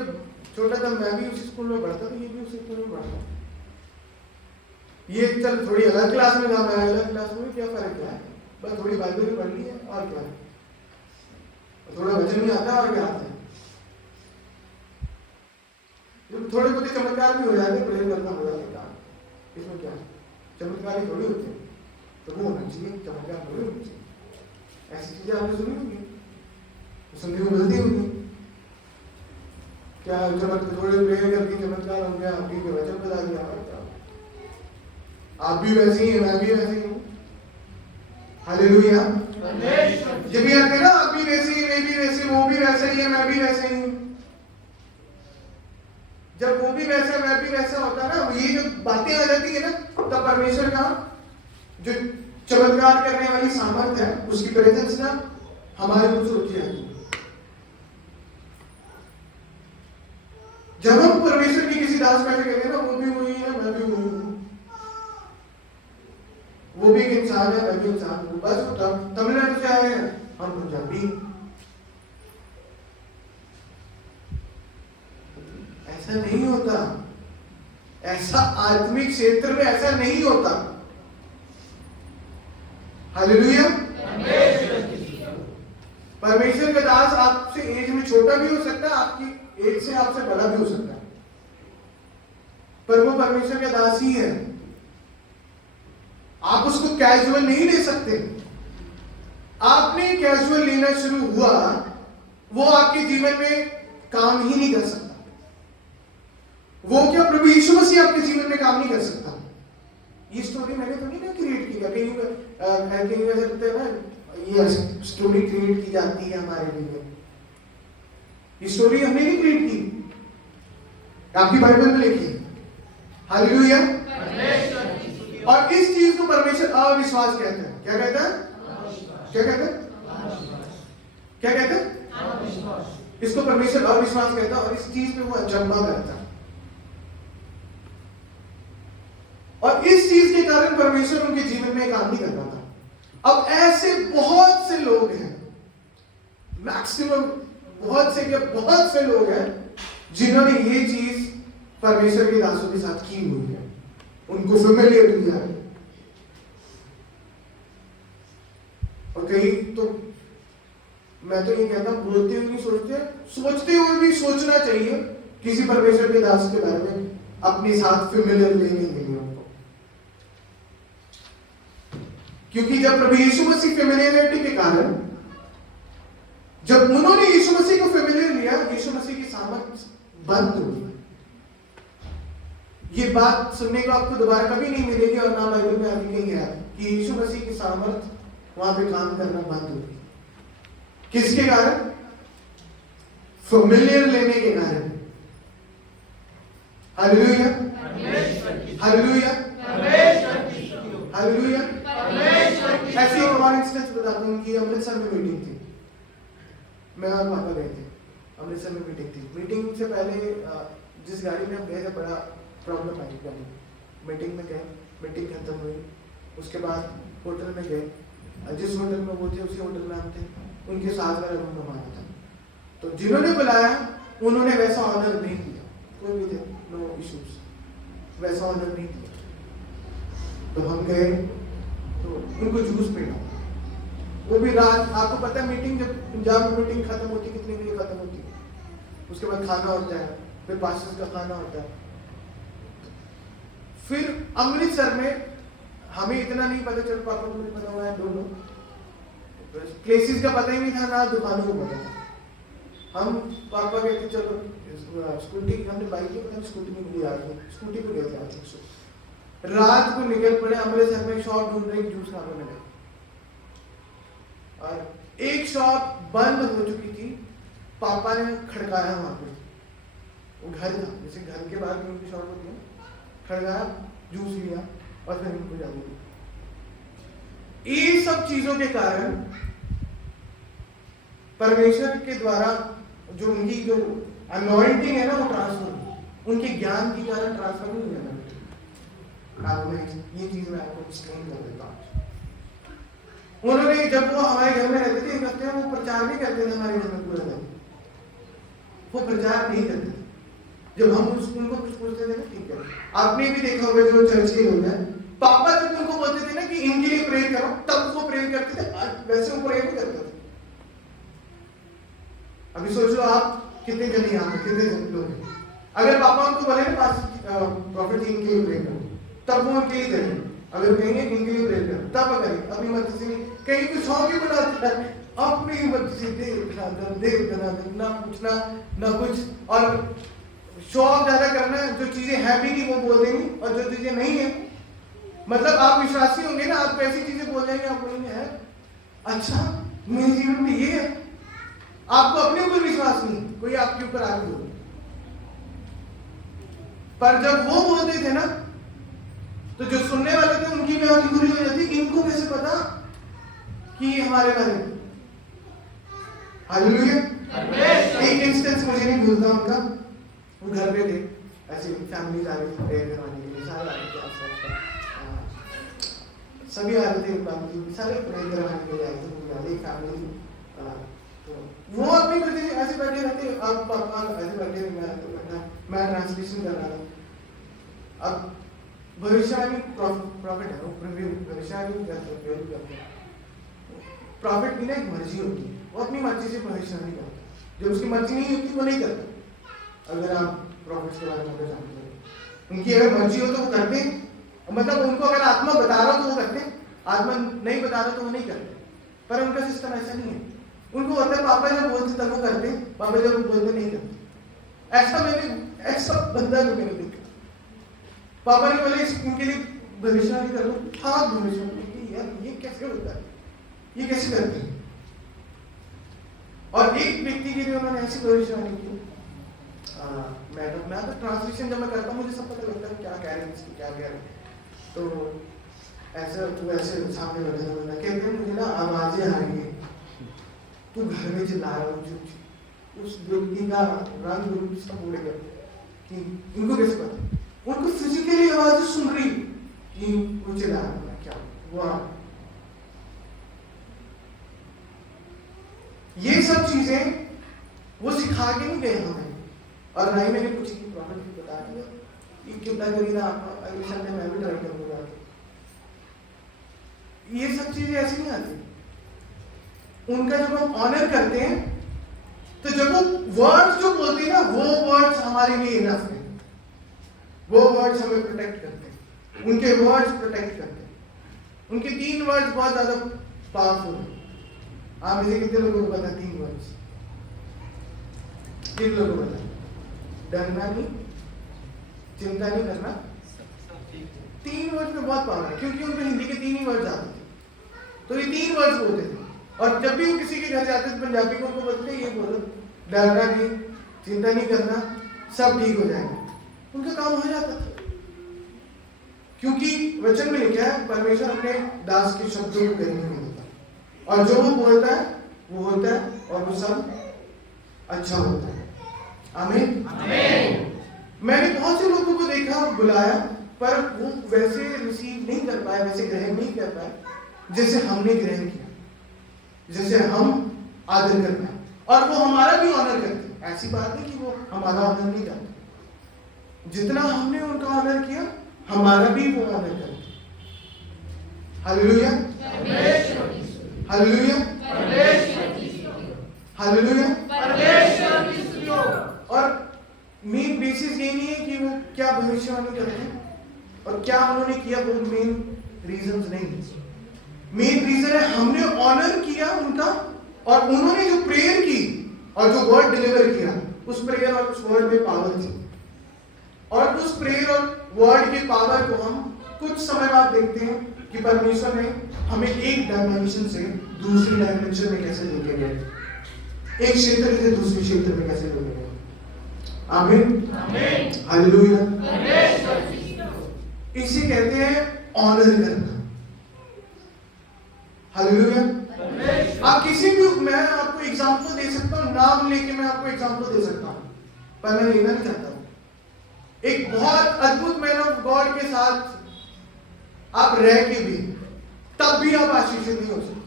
छोटा था मैं भी उसी स्कूल में पढ़ता था, ये भी उसी स्कूल में पढ़ता। ये चल थोड़ी अलग क्लास में था, मैं अलग क्लास में, क्या फर्क है, बस थोड़ी बाइबल भी पढ़ ली है और क्या, थोड़ा वचन भी आता है और क्या आता है। थोड़े बहुत चमत्कार भी हो जाते, प्रेम करना हो जाता है काम, इसमें क्या चमत्कार ही थोड़ी होते हैं, तो वो होना चाहिए, चमत्कार थोड़ी होनी चाहिए। ऐसी चीजें आपने सुनी होंगी, सुनने को मिलती होंगी। क्या थोड़े प्रेम करके चमत्कार हो गया, ठीक है वचन बता दिया और क्या। आप भी वैसे ही हैं, मैं भी वैसे ही हूँ। हालेलुया। जब ये आते ना आप भी वैसे ही, मैं भी वैसे, वो भी वैसे ही है, मैं भी वैसे ही हूँ। जब वो भी वैसा मैं भी वैसा होता ना, ये जो बातें आ जाती है ना, तब परमेश्वर का जो चमत्कार करने वाली सामर्थ है, उसकी प्रेजेंस ना हमारे ऊपर होती जाती है। जब हम परमेश्वर की किसी दास को कहेंगे ना, वो भी वही है, मैं भी वही हूँ, वो भी एक इंसान है, मैं भी इंसान हूँ, बस तमिलनाडु से आए हैं, हम पंजाबी। ऐसा नहीं होता, ऐसा आत्मिक क्षेत्र में ऐसा नहीं होता। हालेलुया। परमेश्वर का दास आपसे एज में छोटा भी हो सकता है, आपकी एज से आपसे बड़ा भी हो सकता है, पर वो परमेश्वर का दास ही है। आप उसको कैजुअल नहीं ले सकते। आपने कैजुअल लेना शुरू हुआ, वो आपके जीवन में काम ही नहीं कर सकता। वो क्या प्रभु यीशु मसीह आपके जीवन में काम नहीं कर सकता। ये स्टोरी मैंने तो नहीं ना क्रिएट की, कहीं ऐसा लगता है ना ये स्टोरी क्रिएट की जाती है हमारे लिए। ये स्टोरी हमने नहीं क्रिएट की, आपकी बाइबल में लिखी है। हालेलुया। और इस चीज को परमेश्वर अविश्वास कहते हैं। क्या कहता है? क्या कहता है? क्या कहता है? इसको परमेश्वर अविश्वास कहता है, और इस चीज पे वो अचंभा करता है। और इस चीज के कारण परमेश्वर उनके जीवन में काम नहीं कर रहा था। अब ऐसे बहुत से लोग हैं, मैक्सिमम बहुत से लोग हैं जिन्होंने ये चीज परमेश्वर के दासों के साथ की हुई है, उनको फेमिलियर किया है। और कई तो मैं तो ये कहता हूं, बोलते हुए नहीं सोचते, सोचते हुए भी सोचना चाहिए किसी परमेश्वर के दास के बारे में, अपने साथ फेमिलियर लेने के लिए उनको। क्योंकि जब प्रभु यीशु मसीह फेमिलियरिटी के कारण, जब उन्होंने यीशु मसीह को फेमिलियर लिया, यीशु मसीह की सामर्थ बंद हो गई। ये बात सुनने को आपको दोबारा कभी नहीं मिलेगी, और ना बाइबल में अभी कहीं है कि यीशु मसीह की सामर्थ वहां पे काम करना बंद हो गई। किसके कारण? फेमिलियर लेने के कारण। हालेलुया। हालेलुया। हालेलुया। ऐसे एक और इंस्टेंस बताता हूं कि अमृतसर में मीटिंग थी, मैं और पापा गए थे, अमृतसर में मीटिंग थी। मीटिंग से पहले जिस गाड़ी में हम गए थे, बड़ा प्रॉब्लम आई गाड़ी। मीटिंग में गए, मीटिंग खत्म हुई, उसके बाद होटल में गए, जिस होटल में वो थे उसी होटल में हम थे, उनके साथ वाला रूम हमारा था। तो जिन्होंने बुलाया उन्होंने वैसा ऑनर नहीं दिया, कोई भी थे, नो इश्यूज, वैसा ऑनर नहीं दिया। तो हम गए तो उनको जूस पीना, वो भी रात। आपको पता है मीटिंग, जब पंजाब में मीटिंग खत्म होती कितने बजे खत्म होती है? उसके बाद खाना होता है, फिर पास्टर्स का खाना होता है। फिर अमृतसर में हमें इतना नहीं पता चल, पापा को नहीं पता हुआ है, दोनों प्लेसेस का पता ही नहीं था, ना दुकानों को पता था। हम पापा कहते चलो स्कूटी, हमने बाइक की पता, स्कूटी में मिली, स्कूटी पे गए थे। रात को निकल पड़े, अमृतसर में शॉप ढूंढ रहे, जूस खाने लगे, और एक शॉप बंद हो चुकी थी। पापा ने खड़काया वहां पे, वो घर था, जैसे घर के बाहर उनकी शॉप होती है, खड़काया, जूस लिया और फिर उनको जाने दिया। ये सब चीजों के कारण परमेश्वर के द्वारा जो उनकी जो अनॉइंटिंग है ना, वो ट्रांसफर हुई, उनके ज्ञान के कारण ट्रांसफर नहीं हुआ। ये चीज मैं आपको एक्सप्लेन कर देता हूँ। उन्होंने, जब वो हमारे घर में रहते थे, कहते हैं वो प्रचार नहीं करते थे हमारे घर में पूरा दिन, वो प्रचार नहीं करते थे। जब हम उनको कुछ पूछते थे ना, ठीक है, आपने भी देखा होगा जो चर्च के लोग हैं, पापा जब उनको बोलते थे ना कि इनके लिए प्रे करो, तब वो प्रे करते थे, वैसे वो प्रे नहीं करते थे। अभी सोचो आप कितने जने यहाँ पे, कितने लोग हैं, अगर पापा उनको बोले ना प्रॉफिट जी इनके लिए प्रे करो, तब वो उनके लिए करेंगे। अगर कहेंगे इनके लिए प्रे करो, तब करेंगे। अपनी मर्जी से नहीं, कहीं कुछ और भी बनाते हैं, अपनी मर्जी से देख ना पूछना ना कुछ, और शो ऑफ ज्यादा करना है। जो चीजें है भी नहीं वो बोल देंगी, और जो चीजें नहीं है मतलब आप विश्वासी होंगे ना, आप ऐसी चीजें बोल जाएंगे, आप बोलेंगे है अच्छा मेरे जीवन में ये है। आपको अपने ऊपर विश्वास नहीं, कोई आपके ऊपर आगे बोले। पर जब वो बोलते थे ना, तो जो सुनने वाले थे उनकी भी आंखें खुली हो जाती, इनको कैसे पता कि ये हमारे बारे में। हालेलुया। एक इंस्टेंस मुझे नहीं भूलता उनका, वो घर पे थे, ऐसे फैमिली आ रही थी प्रेयर करवाने के लिए, सारे आ रहे थे आस-पास, सभी आ रहे थे, फैमिली सारे प्रेयर करवाने के लिए आए थे, पूरी फैमिली थी। तो वो अपनी मर्जी से ऐसे बैठे रहते, अब पापा ऐसे बैठे, मैं ट्रांसलेशन कर रहा था। अब भविष्यवाणी प्रॉफिट है, वो भविष्यवाणी करते हैं। प्रॉफिट की ना एक मर्जी होती है, वो अपनी मर्जी से भविष्यवाणी करता है, जब उसकी मर्जी नहीं होती वो नहीं करता। अगर आप प्रॉफिट्स के बारे में जानते हो, उनकी अगर मर्जी हो तो वो करते, मतलब उनको अगर आत्मा बता रहा हो तो वो करते, आत्मा नहीं बता रहा तो वो नहीं करते। पर उनका सिस्टम ऐसा नहीं है, उनको होता है पापा जब बोलते तब वो करते, पापा जब बोलते नहीं करते। ऐसा बंदा जो मैंने देखा, पापा ने बोले इनके लिए भविष्यवाणी कर दो, हाँ भविष्यवाणी, यार ये कैसे होता है, ये कैसे करते हैं। और एक व्यक्ति के लिए उन्होंने ऐसी भविष्यवाणी की, मैं तो ट्रांसलेशन जब मैं करता हूँ मुझे सब पता लगता है क्या कह रहे हैं, इसकी क्या कह रहे हैं। तो ऐसे सामने बैठे थे, कहते हैं मुझे ना आवाजें आ रही है, तू घर में चिल्ला रहा हूँ, उस व्यक्ति का रंग रूप सब उड़ गया कि इनको कैसे पता, उनको फिजिकली आवाजें सुन रही कि वो चिल्ला रहा है, क्या हुआ। ये सब चीजें वो सिखा के नहीं गए हमें, और ना ही मैंने कुछ प्रॉफिट भी बता दिया कि कितना करीना अगले संडे मैं भी ट्राई करूंगा। ये सब चीजें ऐसी नहीं आती। उनका जब हम ऑनर करते हैं तो जब वो वर्ड्स जो बोलते हैं ना, वो वर्ड्स हमारे लिए इनफ है, वो वर्ड्स हमें प्रोटेक्ट करते हैं, उनके वर्ड्स प्रोटेक्ट करते हैं। उनके 3 वर्ड्स बहुत ज्यादा पावरफुल है। आप मुझे कितने लोगों को पता 3 वर्ड्स? किन लोगों को पता? डरना नहीं, चिंता नहीं करना, 3 वर्ड्स में बहुत पावर है, क्योंकि उनको हिंदी के 3 ही वर्ड्स आते थे, तो ये 3 वर्ड्स बोलते थे। और जब भी वो किसी के घर जाते थे पंजाबी को, उनको बोलते ये बोलो, डरना नहीं, चिंता नहीं करना, सब ठीक हो जाएगा, उनका काम हो जाता था। क्योंकि वचन में लिखा है परमेश्वर अपने दास के शब्दों को कहने नहीं देता, और जो वो बोलता है वो होता है, और वो सब अच्छा होता है। आमीन। मैंने बहुत से लोगों को देखा, बुलाया, पर वो वैसे रिसीव नहीं कर पाए, वैसे ग्रहण नहीं कर पाए जैसे हमने ग्रहण किया, जैसे हम आदर कर पाए, और वो हमारा भी ऑनर करते। ऐसी बात नहीं कि वो हमारा ऑनर नहीं करते, जितना हमने उनका ऑनर किया हमारा भी वो ऑनर करते। Hallelujah, hallelujah, hallelujah. और मेन बेसिस ये नहीं है कि वो क्या भविष्यवाणी करते हैं और क्या उन्होंने किया, वो मेन रीजंस नहीं है। मेन रीजन है हमने ऑनर किया उनका, और उन्होंने जो प्रेयर की और जो वर्ड डिलीवर किया, उस प्रेयर और उस वर्ड में पावर थी। और उस प्रेयर और वर्ड के पावर को हम कुछ समय बाद देखते हैं कि परमेश्वर ने हमें एक डायमेंशन से दूसरी डायमेंशन में कैसे लेके गए, एक क्षेत्र से दूसरे क्षेत्र में कैसे लेके गए। आमीन, हालेलुया। इसे कहते हैं ऑनर करना। हालेलुया। आप किसी भी, मैं आपको एग्जांपल दे सकता हूं, नाम लेके मैं आपको एग्जांपल दे सकता हूं, पर मैं लेना नहीं चाहता हूं। एक बहुत अद्भुत मैन ऑफ गॉड के साथ आप रह के भी तब भी आप आशीषित नहीं हो सकते।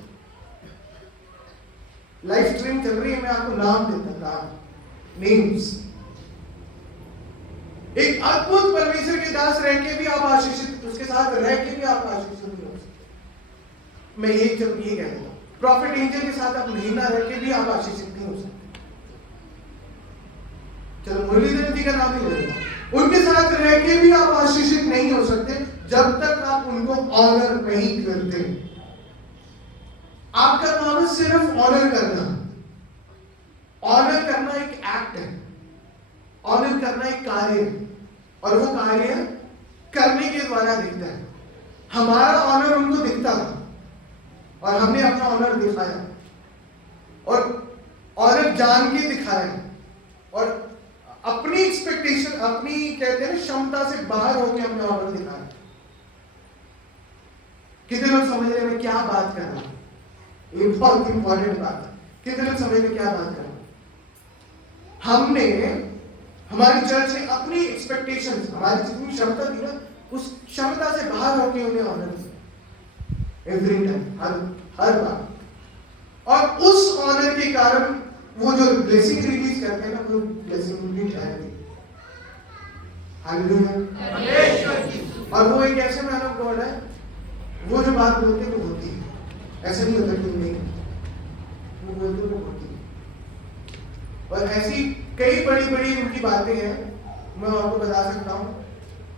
लाइव स्ट्रीम चल रही है, मैं आपको नाम देता हूं, नेम्स। एक अद्भुत परमेश्वर के दास रह के भी आप आशीषित, उसके साथ रह के भी आप आशीषित नहीं हो सकते। मैं ये कह देता हूं, प्रॉफिट एंजल के साथ आप महीना रह के भी आप आशीषित नहीं हो सकते। चलो मुरलीधर जी का नाम ही ले लेता, उनके साथ रह के भी आप आशीषित नहीं हो सकते जब तक आप उनको ऑनर नहीं करते। आपका काम है सिर्फ ऑनर करना। ऑनर करना एक एक्ट है, ऑनर करना एक कार्य है, और वो कार्य करने के द्वारा दिखता है। हमारा ऑनर उनको दिखता था और हमने अपना ऑनर दिखाया और ऑनर जान के दिखाया और अपनी एक्सपेक्टेशन, अपनी कहते हैं क्षमता से बाहर होकर हमने ऑनर दिखाया। कितने लोग समझ रहे हैं मैं क्या बात कर रहा हूं? ये बहुत इंपॉर्टेंट बात है। कितने लोग समझ रहे क्या बात कर रहा हूं? हमने, हमारी चर्च ने अपनी एक्सपेक्टेशंस, हमारी जितनी क्षमता थी ना, उस क्षमता से बाहर होकर उन्हें ऑनर दिया एवरी टाइम, हर बार। और उस ऑनर के कारण वो जो ब्लेसिंग रिलीज करते हैं ना, वो ब्लेसिंग भी ठहरती है। हालेलुया। और वो एक ऐसे मैन ऑफ गॉड है, वो जो बात बोलते हैं वो होती है। ऐसा नहीं होता कि नहीं, वो बोलते वो होती है। और ऐसी कई बड़ी बड़ी उनकी बातें हैं, मैं आपको बता सकता हूँ,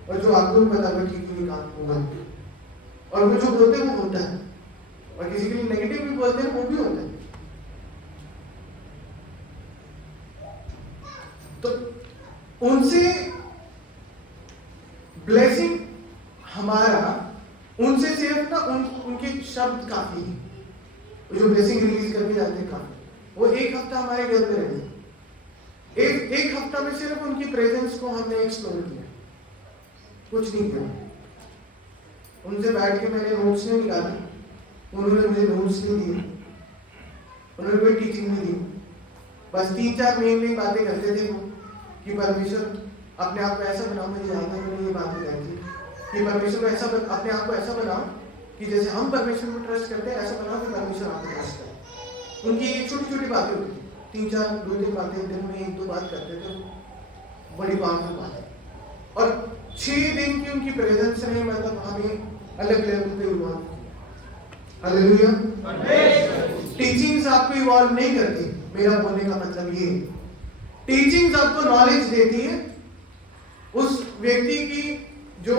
और जो आपको भी पता होगा कि क्यों काम होगा। और वो जो बोलते हैं वो होता है, और किसी के लिए नेगेटिव भी बोलते हैं वो भी होता है। तो उनसे ब्लेसिंग हमारा, उनसे सिर्फ ना उनके शब्द काफी है, जो ब्लेसिंग रिलीज करके जाते हैं काफी। वो एक हफ्ता हमारे घर में रहे, एक हफ्ता में सिर्फ उनकी प्रेजेंस को हमने एक्सप्लोर किया, कुछ नहीं किया। उनसे बैठ के मैंने नोट्स नहीं निकाले, उन्होंने मुझे नोट्स नहीं दिए, उन्होंने कोई टीचिंग नहीं दी। बस 3-4 मेन बातें करते थे वो, कि परमेश्वर अपने आप को ऐसा बनाओ, मुझे याद है मैंने ये बात बताई थी कि परमेश्वर को ऐसा अपने आप को ऐसा बनाओ कि जैसे हम परमेश्वर को ट्रस्ट करते हैं, ऐसा बनाओ कि परमेश्वर आपको ट्रस्ट करे। उनकी छोटी छोटी बातें होती थी, 2-3 बातें दिन में 1-2 बात करते थे, बड़ी पावरफुल बात है। और 6 दिन की उनकी प्रेजेंस ने मतलब हमें अलग लेवल पे इवॉल्व किया। हालेलुया। टीचिंग्स आपको इवॉल्व नहीं करती, मेरा बोलने का मतलब ये है। टीचिंग्स आपको नॉलेज देती है, उस व्यक्ति की जो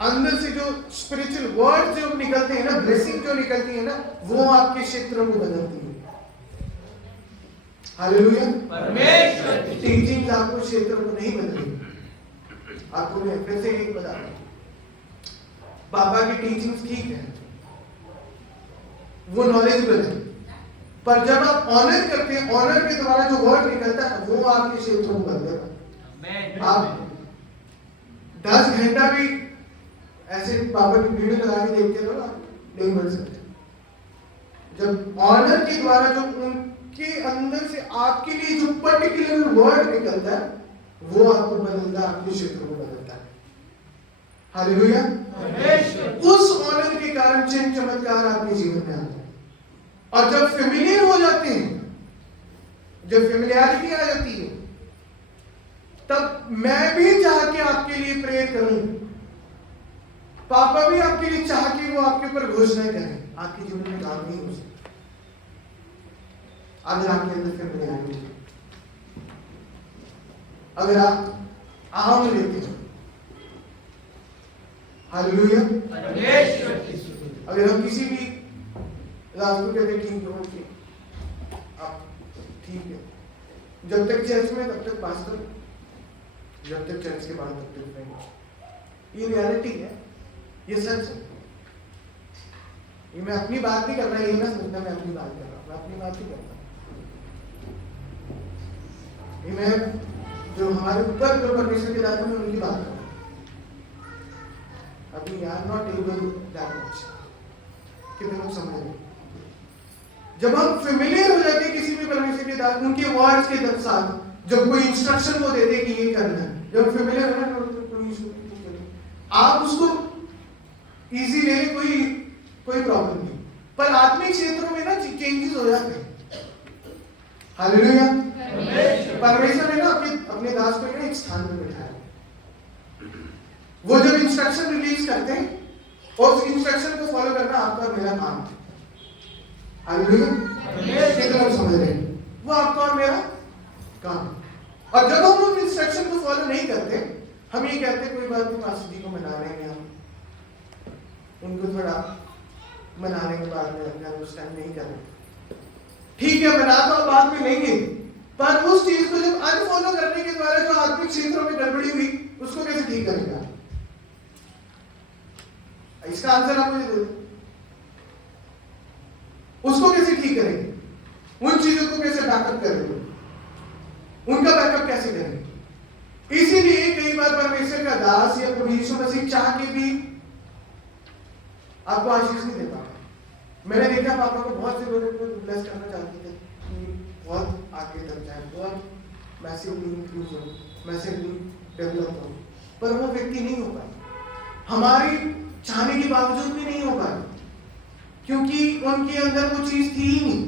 अंदर से जो स्पिरिचुअल वर्ड जो निकलते हैं ना, ब्लेसिंग जो निकलती है ना, वो आपके क्षेत्रों को बदलती है। हालेलुया। परमेश्वर टीचिंग्स आपको क्षेत्रों को नहीं बदलेगी। आपको मैं फिर से एक बता रहा हूं, पापा की टीचिंग्स ठीक है, वो नॉलेजेबल है, पर जब आप ऑनर करते हैं, ऑनर के द्वारा जो वर्ड निकलता है वो आपके क्षेत्रों को बदलेगा। आप 10 घंटा भी ऐसे पापा की वीडियो लगा के देखते रहो ना, नहीं बन सकते। जब ऑनर के द्वारा जो उनके अंदर से आपके लिए जो पर्टिकुलर वर्ड निकलता है, वो आपको बदलता है, आपके क्षेत्र को बदलता है। हालेलुया। उस ऑनर के कारण चिन्ह चमत्कार आपके जीवन में आते हैं। और जब फेमिलियर हो जाते हैं, जब फेमिलियरिटी आ जाती है, तब मैं भी चाह के आपके लिए प्रेयर करूं, पापा भी आपके लिए चाह के वो आपके ऊपर घोषणा करें, आपके जीवन में काम नहीं हो सकता अगर आपके अंदर फेमिलियरिटी है। अगर आप आम लेते हो, हालेलुया। अगर हम किसी भी रास्ते कहते ठीक है, ओके आप ठीक है, जब तक चर्च में तब तक पास्टर, जब तक चर्च के बाद तब तक फ्रेंड। ये रियलिटी है, ये सच है। ये मैं अपनी बात नहीं कर रहा, ये ना समझना मैं अपनी बात कर रहा हूँ, मैं अपनी बात नहीं करता। ये मैं जो हमारे ऊपर जो परमेश्वर के दायरे में उनकी बात कर रहा हूँ। अभी I am not able that much. कितने लोग समझ रहे? जब हम फेमिलियर हो जाते हैं किसी भी परमेश्वर के दायरे, उनके वर्ड्स के साथ, जब कोई इंस्ट्रक्शन वो देते कि ये करना है, जब फेमिलियर हो ना, आप उसको इजी ले, कोई प्रॉब्लम नहीं। पर आत्मिक क्षेत्रों में ना चेंजेस हो जाते हैं। हालेलुया। परमेश्वर ने ना अपने दास को ना एक स्थान में बिठाया। वो जब इंस्ट्रक्शन रिलीज करते हैं, और उस इंस्ट्रक्शन को फॉलो करना आपका और मेरा काम है। हालेलुया। कितने लोग समझ रहे हैं? वो आपका और मेरा काम। और जब हम उस इंस्ट्रक्शन को फॉलो नहीं करते, हम ये कहते कोई बात नहीं, पास्टर जी को मना लेंगे हम, उनको थोड़ा मनाने के बाद में उस टाइम नहीं करें। ठीक है, मना तो बाद में लेंगे, पर उस चीज को जब अनफॉलो करने के द्वारा जो आत्मिक क्षेत्रों में गड़बड़ी हुई, उसको कैसे ठीक करेगा? इसका आंसर आप मुझे दे दो। उसको कैसे ठीक करेंगे? उन चीजों को कैसे बैकअप करेंगे? उनका बैकअप कैसे करेंगे? इसीलिए कई बार परमेश्वर का दास या प्रभु यीशु मसीह चाह के भी आपको आशीष नहीं दे पाता। मैंने देखा पापा को बहुत से लोगों को ब्लेस करना चाहते थे कि बहुत आगे तक जाए, बहुत मैसिवली इंक्रीज हो, मैसिवली डेवलप हो, पर वो व्यक्ति नहीं हो पाए। हमारी चाहने के बावजूद भी नहीं हो पाए, क्योंकि उनके अंदर वो चीज थी ही नहीं।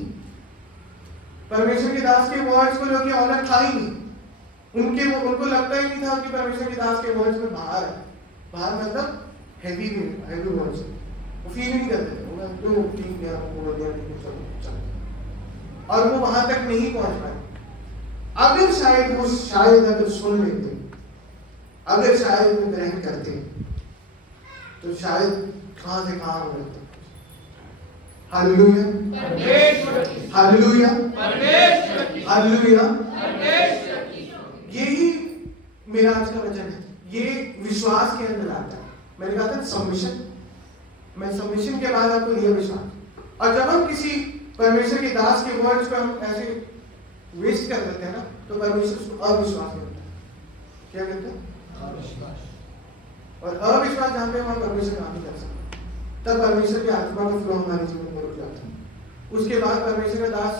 परमेश्वर के दास के वर्ड्स को लेकर ऑनर था ही नहीं। उनको लगता ही नहीं था कि परमेश्वर के दास के वर्ड्स में बाहर है। बाहर मतलब हेवी वर्ड्स, वो फील नहीं करते थे। तो ठीक है, आपको बोल दिया, ठीक है, चलो। और वो वहां तक नहीं पहुंच पाए। अगर शायद अगर सुन लेते, अगर शायद वो ग्रहण करते, तो शायद कहां से कहां हो जाते। Hallelujah, hallelujah, hallelujah. यही मेरा आज का वचन है। ये विश्वास के अंदर आता है। मैंने कहा था सबमिशन, मैं सबमिशन के बाद आपको दिया विश्वास। और जब हम किसी परमेश्वर के दास के वर्ड्स को हम ऐसे वेस्ट कर देते हैं ना, तो परमेश्वर उसको अविश्वास कहता है। क्या कहते हैं? अविश्वास। और अविश्वास जहां पे हम परमेश्वर काम नहीं कर सकते, तब परमेश्वर की आत्मा का फ्लो हमारे जीवन में रुक जाता है। उसके बाद परमेश्वर का दास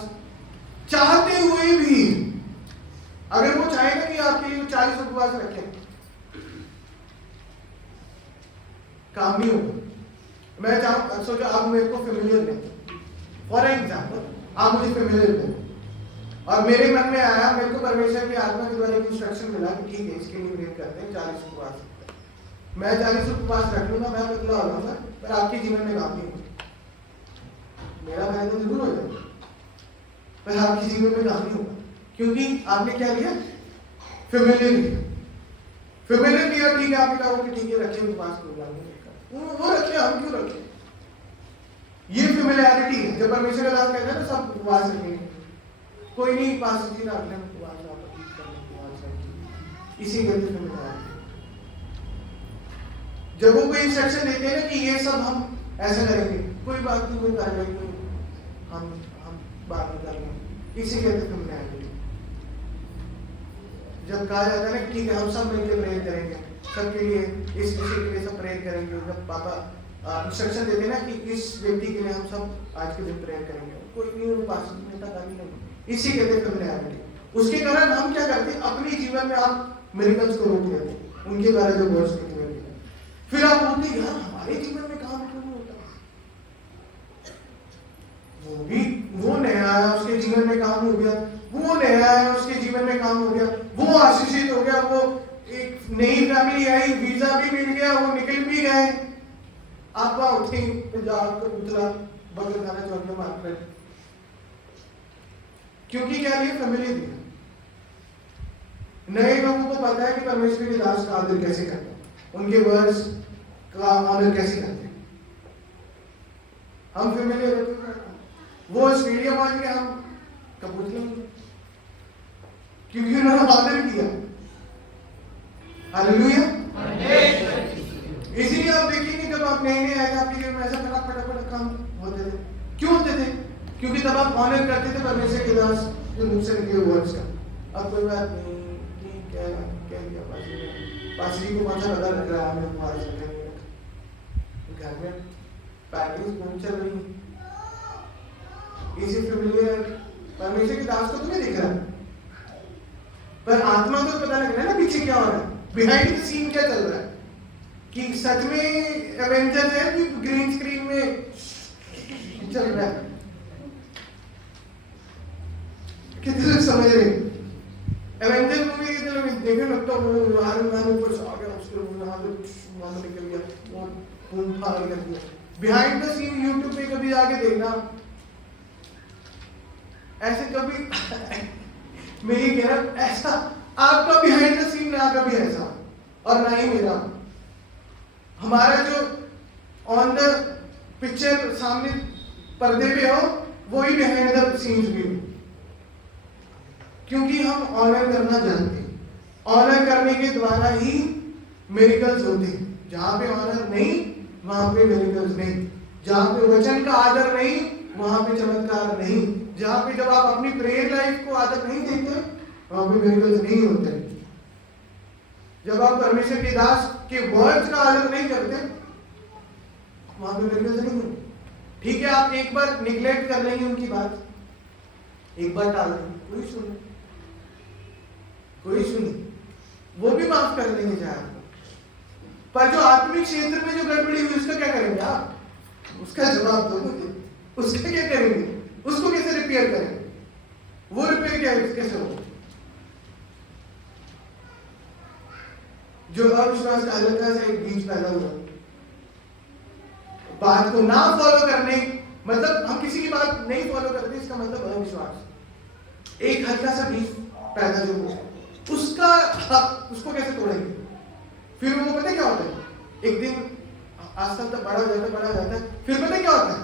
चाहते हुए भी, अगर वो चाहेगा कि आपके लिए 40 उपवास रखें, काम नहीं होगा। मैं सोचो आप मेरे को फेमिलियर दें, फॉर एग्जाम्पल आप मुझे फेमिलियर दें, और मेरे मन में आया, मेरे को परमेश्वर की आत्मा के द्वारा एक इंस्ट्रक्शन मिला कि ठीक है, इसके लिए वेट करते हैं 40 उपवास। मैं 40 उपवास रख लूंगा, मैं पतला हो जाऊंगा, पर आपके जीवन में काम नहीं होगा। मेरा फायदा जरूर हो जाएगा, पर आपके जीवन में काम नहीं होगा, क्योंकि आपने क्या लिया? फेमिलियर लिया। फेमिलियर लिया, ठीक है, आपने कहा कि ठीक है, रखे उपवास को, वो रखे, हम क्यों रखे? ये फेमिलियरिटी है। जब परमेश्वर का दास कहता है ना सब उपवास रखेंगे, कोई नहीं, पास जी रख लें उपवास, इसी गलती फेमिलियरिटी। जब वो कोई इंस्ट्रक्शन देते हैं ना कि ये सब हम ऐसा करेंगे, कोई बात नहीं, कोई कार्रवाई नहीं, हम बात नहीं करेंगे, इसी कहते फेमिलियरिटी। जब कहा जाता है ना ठीक है, हम सब मिलकर प्रेयर करेंगे, सबके लिए, इस विषय के लिए सब प्रेयर करेंगे, जब पापा इंस्ट्रक्शन देते हैं ना कि इस व्यक्ति के लिए हम सब आज के दिन प्रेयर करेंगे, कोई नहीं, वो पास नेता का नहीं, इसी कहते हैं फेमिलियरिटी। उसके कारण हम क्या करते हैं? अपने जीवन में आप मिरेकल्स को रोक लेते हैं, उनके द्वारा जो वर्ड्स निकले, फिर आप बोलते हैं यार हमारे जीवन में काम क्यों नहीं होता? वो नया आया, उसके जीवन में काम हो गया, वो नया आया, उसके जीवन में काम हो गया, वो आशीषित हो गया, वो एक नई फैमिली आई, वीजा भी मिल गया, वो निकल भी गए। आप वहां उठे पंजाब का पुतला बगल खाना चौक में मार्केट, क्योंकि क्या लिए? फैमिली दिया। नए लोगों को पता है कि परमेश्वर के दास का आदर कैसे करते हैं, उनके वर्ड्स का ऑनर कैसे करते हैं। हम फैमिली वो स्टेडियम आ गया, हम कबूतरी, क्योंकि उन्होंने आदर किया। हालेलुया। इसीलिए आप देखेंगे जब आप नए आए थे, आपके जीवन में ऐसा फटाफट काम होते थे। क्यों होते थे? क्योंकि तब आप ऑनर करते थे परमेश्वर के दास जो मुख से निकले वर्ड्स का। अब कोई बात नहीं, ठीक है, कह दिया पासरी को कौन सा पता लग रहा है, हमें तुम्हारा घर में पैकेज कौन चल रही, इसी फेमिलियर परमेश्वर के दास को तुम्हें दिख रहा है, पर आत्मा को पता लग रहा है ना पीछे क्या हो रहा है, बिहाइंड द सीन क्या चल रहा है, कि सच में एवेंजर्स है कि ग्रीन स्क्रीन में चल रहा है। कितने लोग समझ रहे? एवेंजर मूवी देखने लगता वो आयरन मैन ऊपर से आ गया, उसके यहाँ से निकल गया, वो खून फाड़ कर दिया। बिहाइंड द सीन यूट्यूब पे कभी आके देखना, ऐसे कभी मैं ये कह रहा ऐसा आपका बिहाइंड द सीन ना कभी ऐसा, और ना ही मेरा। हमारा जो ऑन द पिक्चर सामने पर्दे पे हो, वही बिहाइंड द सीन्स भी हो, क्योंकि हम ऑनर करना जानते हैं। ऑनर करने के द्वारा ही मिरेकल्स होते हैं। जहां पे ऑनर नहीं, वहां पे मिरेकल्स नहीं। जहां पे वचन का आदर नहीं, वहां पे चमत्कार नहीं। जहां पे जब आप अपनी प्रेयर लाइफ को आदर नहीं देते, वहां पे मिरेकल्स नहीं होते। जब आप परमेश्वर के दास के वर्ड्स का आदर नहीं करते, वहां पे मिरेकल्स नहीं होते। ठीक है, आप एक बार निग्लेक्ट कर लेंगे उनकी बात, एक बार टाल देंगे, कोई सुने, वो भी माफ कर देंगे चाहे आपको। पर जो आत्मिक क्षेत्र में जो गड़बड़ी हुई, उसका क्या करेंगे आप? उसका जवाब दो मुझे, उसका क्या करेंगे? उसको कैसे रिपेयर करेंगे? वो रिपेयर कैसे होगा? जो अविश्वास का हल्का सा एक बीज पैदा हुआ, बात को ना फॉलो करने, मतलब हम किसी की बात नहीं फॉलो करते, इसका मतलब अविश्वास। एक हल्का सा बीज पैदा जो हुआ, उसको कैसे तोड़ेंगे? फिर वो पता क्या होता है, एक दिन आस्ता आस्ता बड़ा हो जाता है, फिर पता क्या होता है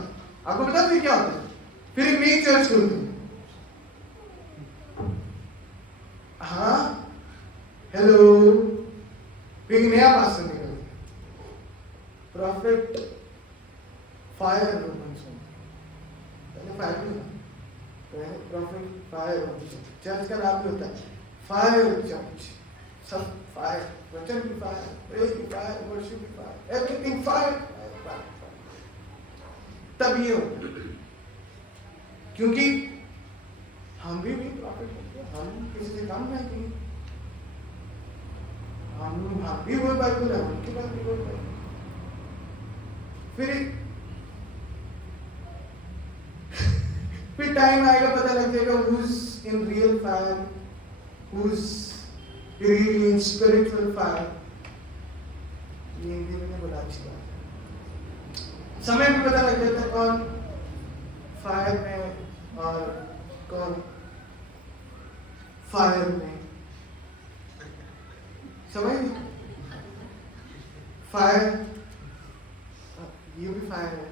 आपको? पता फिर क्या होता है? फिर एक नई चर्च खुलती है। हाँ, हेलो, फिर एक नया पास्टर निकलता है, प्रॉफिट फायर, पहले फायर नहीं, पहले प्रॉफिट फायर चर्च का नाम भी होता है फायर चर्च। सब फायर, वचन भी फायर, प्रेयर भी फायर, वर्शिप भी फायर, एवरीथिंग फायर। तब ये हो, क्योंकि हम भी प्रॉफिट होते हैं, हम किसी से कम नहीं, हम भी वो बाइबल है, उनके पास भी वो बाइबल। फिर टाइम आएगा, पता लग जाएगा who's in real fire, who's really in spiritual fire। ये हिंदी में बोला अच्छी बात है। समय में पता लग जाता है कौन फायर में और कौन फायर में। समझ नहीं? फायर, ये भी फायर है,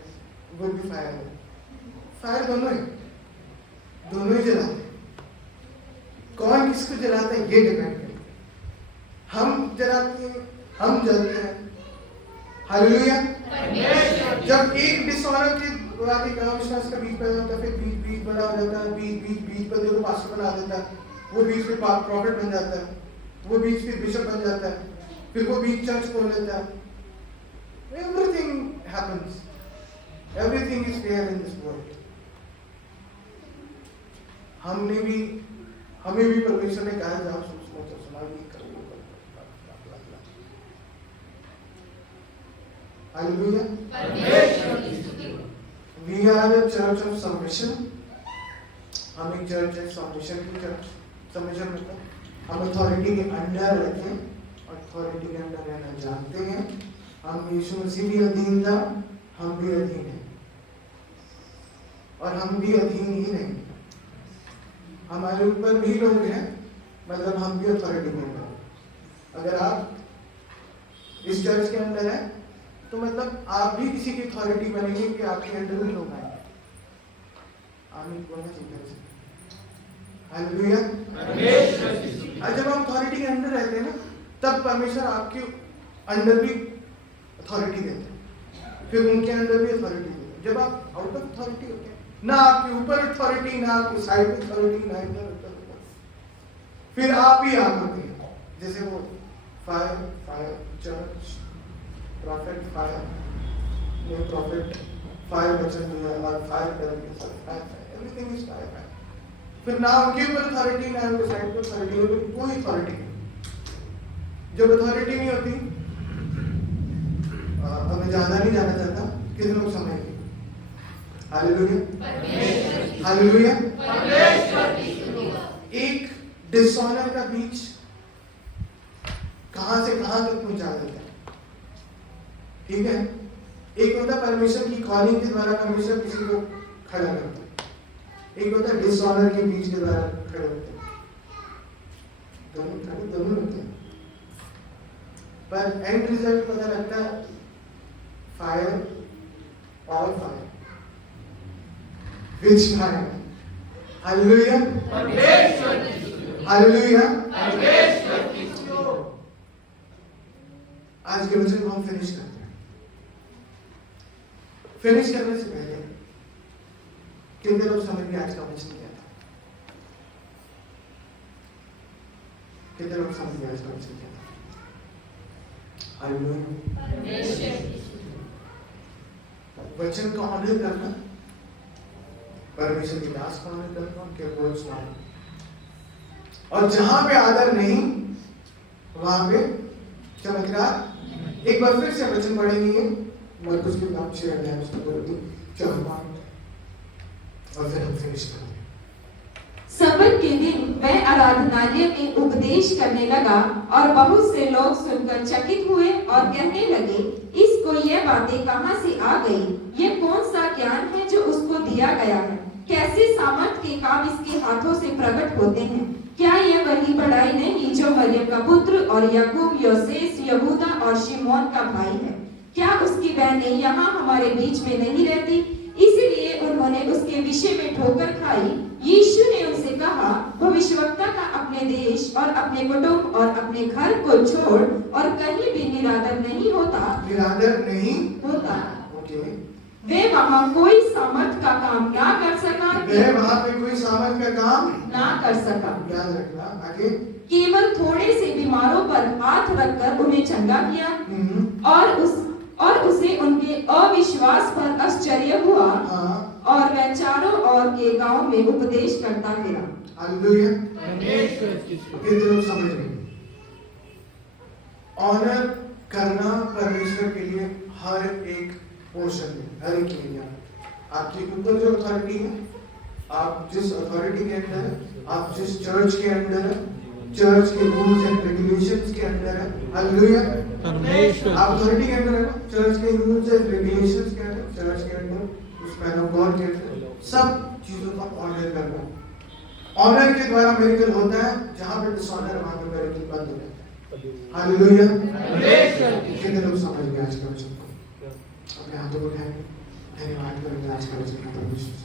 वो भी फायर है, फायर दोनों ही जलाते हैं। कौन किसको जलाता है ये डिपेंड करता है। हम जलाते हैं, हम जलते हैं। हालेलुया। जब एक डिसऑनर के बाद एक अविश्वास का बीज पैदा होता है, फिर बीज बड़ा हो जाता है, बीज पर जो पास्टर बना देता है, वो बीज फिर प्रॉफिट बन जाता है, वो बीज फिर बिशप बन जाता है, फिर वो बीज चर्च खोल लेता है। Everything happens. Everything is fair in this world. हमें भी परमेश्वर ने कहा जाओ सुना नहीं करो। Hallelujah. We are a church of submission. हम एक चर्च है सबमिशन की चर्च। सबमिशन मतलब हम अथॉरिटी के अंडर रहते हैं, अथॉरिटी के अंडर रहना जानते हैं। हम यीशु मसीह भी अधीन था, हम भी अधीन हैं, और हम भी अधीन ही नहीं, हमारे ऊपर भी लोग हैं, मतलब हम भी अथॉरिटी में हैं। अगर आप इस चर्च के अंदर हैं तो मतलब आप भी किसी की अथॉरिटी बनेंगे कि आपके अंडर भी लोग आएंगे। आमीन बोलना चाहिए। हालेलुया। और जब हम अथॉरिटी के अंदर रहते हैं ना, तब परमेश्वर आपके अंदर भी अथॉरिटी देते हैं, फिर उनके अंदर भी अथॉरिटी देते हैं। जब आप आउट ऑफ अथॉरिटी होते हैं, ना आपके ऊपर अथॉरिटी, ना आपके साइड में अथॉरिटी, ना इधर उधर, फिर आप ही आप होते हैं। जैसे वो फायर चर्च, प्रॉफिट फायर, ने प्रॉफिट फायर वचन दिया और फायर करेंगे सब फायर, एवरीथिंग इज फायर। फिर ना उनके ऊपर अथॉरिटी, ना उनके साइड पर अथॉरिटी, कोई अथॉरिटी नहीं। जब अथॉरिटी नहीं होती, अब मैं ज्यादा नहीं जाना चाहता, कितने लोग समझेंगे? Hallelujah, hallelujah. एक डिसऑनर का बीज कहां से कहां तक पहुंचा देता है, ठीक है? एक होता है परमेश्वर की कॉलिंग के द्वारा परमेश्वर किसी को खड़ा करता है, एक होता है डिसऑनर के बीज के द्वारा खड़े होते हैं। दोनों होते हैं, पर एंड रिजल्ट पता लगता है फायर और fire, which fire? Hallelujah, hallelujah. आज के वचन को हम फिनिश करते हैं। फिनिश करने से पहले कितने लोग समझ में आज का वचन क्या था? कितने लोग समझ में आज का वचन क्या था? हालेलुया। वचन का ऑनर करना, परमेश्वर की दास का ऑनर करना, उनके बोझ का ऑनर। और जहां पे आदर नहीं वहां पे चमत्कार। एक बार फिर से वचन पढ़ेंगे मरकुस के नाम 6 अध्याय उसको बोलती 4 और फिर हम फिनिश करेंगे। सब्त के दिन वह आराधनालय में उपदेश करने लगा और बहुत से लोग सुनकर चकित हुए और कहने लगे, इसको यह बातें कहां से आ गई? ये कौन सा ज्ञान है जो उसको दिया गया है? कैसे सामर्थ के काम इसके हाथों से प्रकट होते हैं? क्या यह वही बड़ाई नहीं जो मरियम का पुत्र और याकूब, योसेस, यहूदा और शिमोन का भाई है? क्या उसकी बहनें यहाँ हमारे बीच में नहीं रहती? इसलिए उन्होंने उसके विषय में ठोकर खाई। यीशु ने उनसे कहा, भविष्यवक्ता का अपने देश और अपने कुटुंब और अपने घर को छोड़ और कहीं भी निरादर नहीं होता। निरादर नहीं होता। ओके। वे वहाँ कोई सामर्थ का काम ना कर सका। वे वहाँ पे कोई सामर्थ का काम ना कर सका। याद रखना। आगे केवल थोड़े से बीमारों पर हाथ रखकर उन्हें चंगा किया और उसे उनके अविश्वास पर आश्चर्य हुआ। और वह चारों ओर के गांव में उपदेश करता फिरा। हालेलुया। कितने लोग समझ रहे हैं? ऑनर करना परमेश्वर के लिए हर एक पोर्शन में, हर एक एरिया। आपके ऊपर जो अथॉरिटी है, आप जिस अथॉरिटी के अंदर है, आप जिस चर्च के अंदर है, चर्च के रूल्स एंड रेगुलेशंस के अंदर है। हालेलुया। आप अथॉरिटी के अंदर है ना, चर्च के रूल्स एंड रेगुलेशंस के अंदर, चर्च के अंदर, उस मैन ऑफ गॉड के अंदर, सब चीजों का ऑनर करना। ऑनर के द्वारा मिरेकल होता है, जहां पे डिसऑनर वहां पे मिरेकल बंद हो जाता है। हालेलुया। कितने लोग समझ गए आज का वचन को? अपने हाथों को उठाएंगे, धन्यवाद करेंगे आज का वचन का परमेश्वर।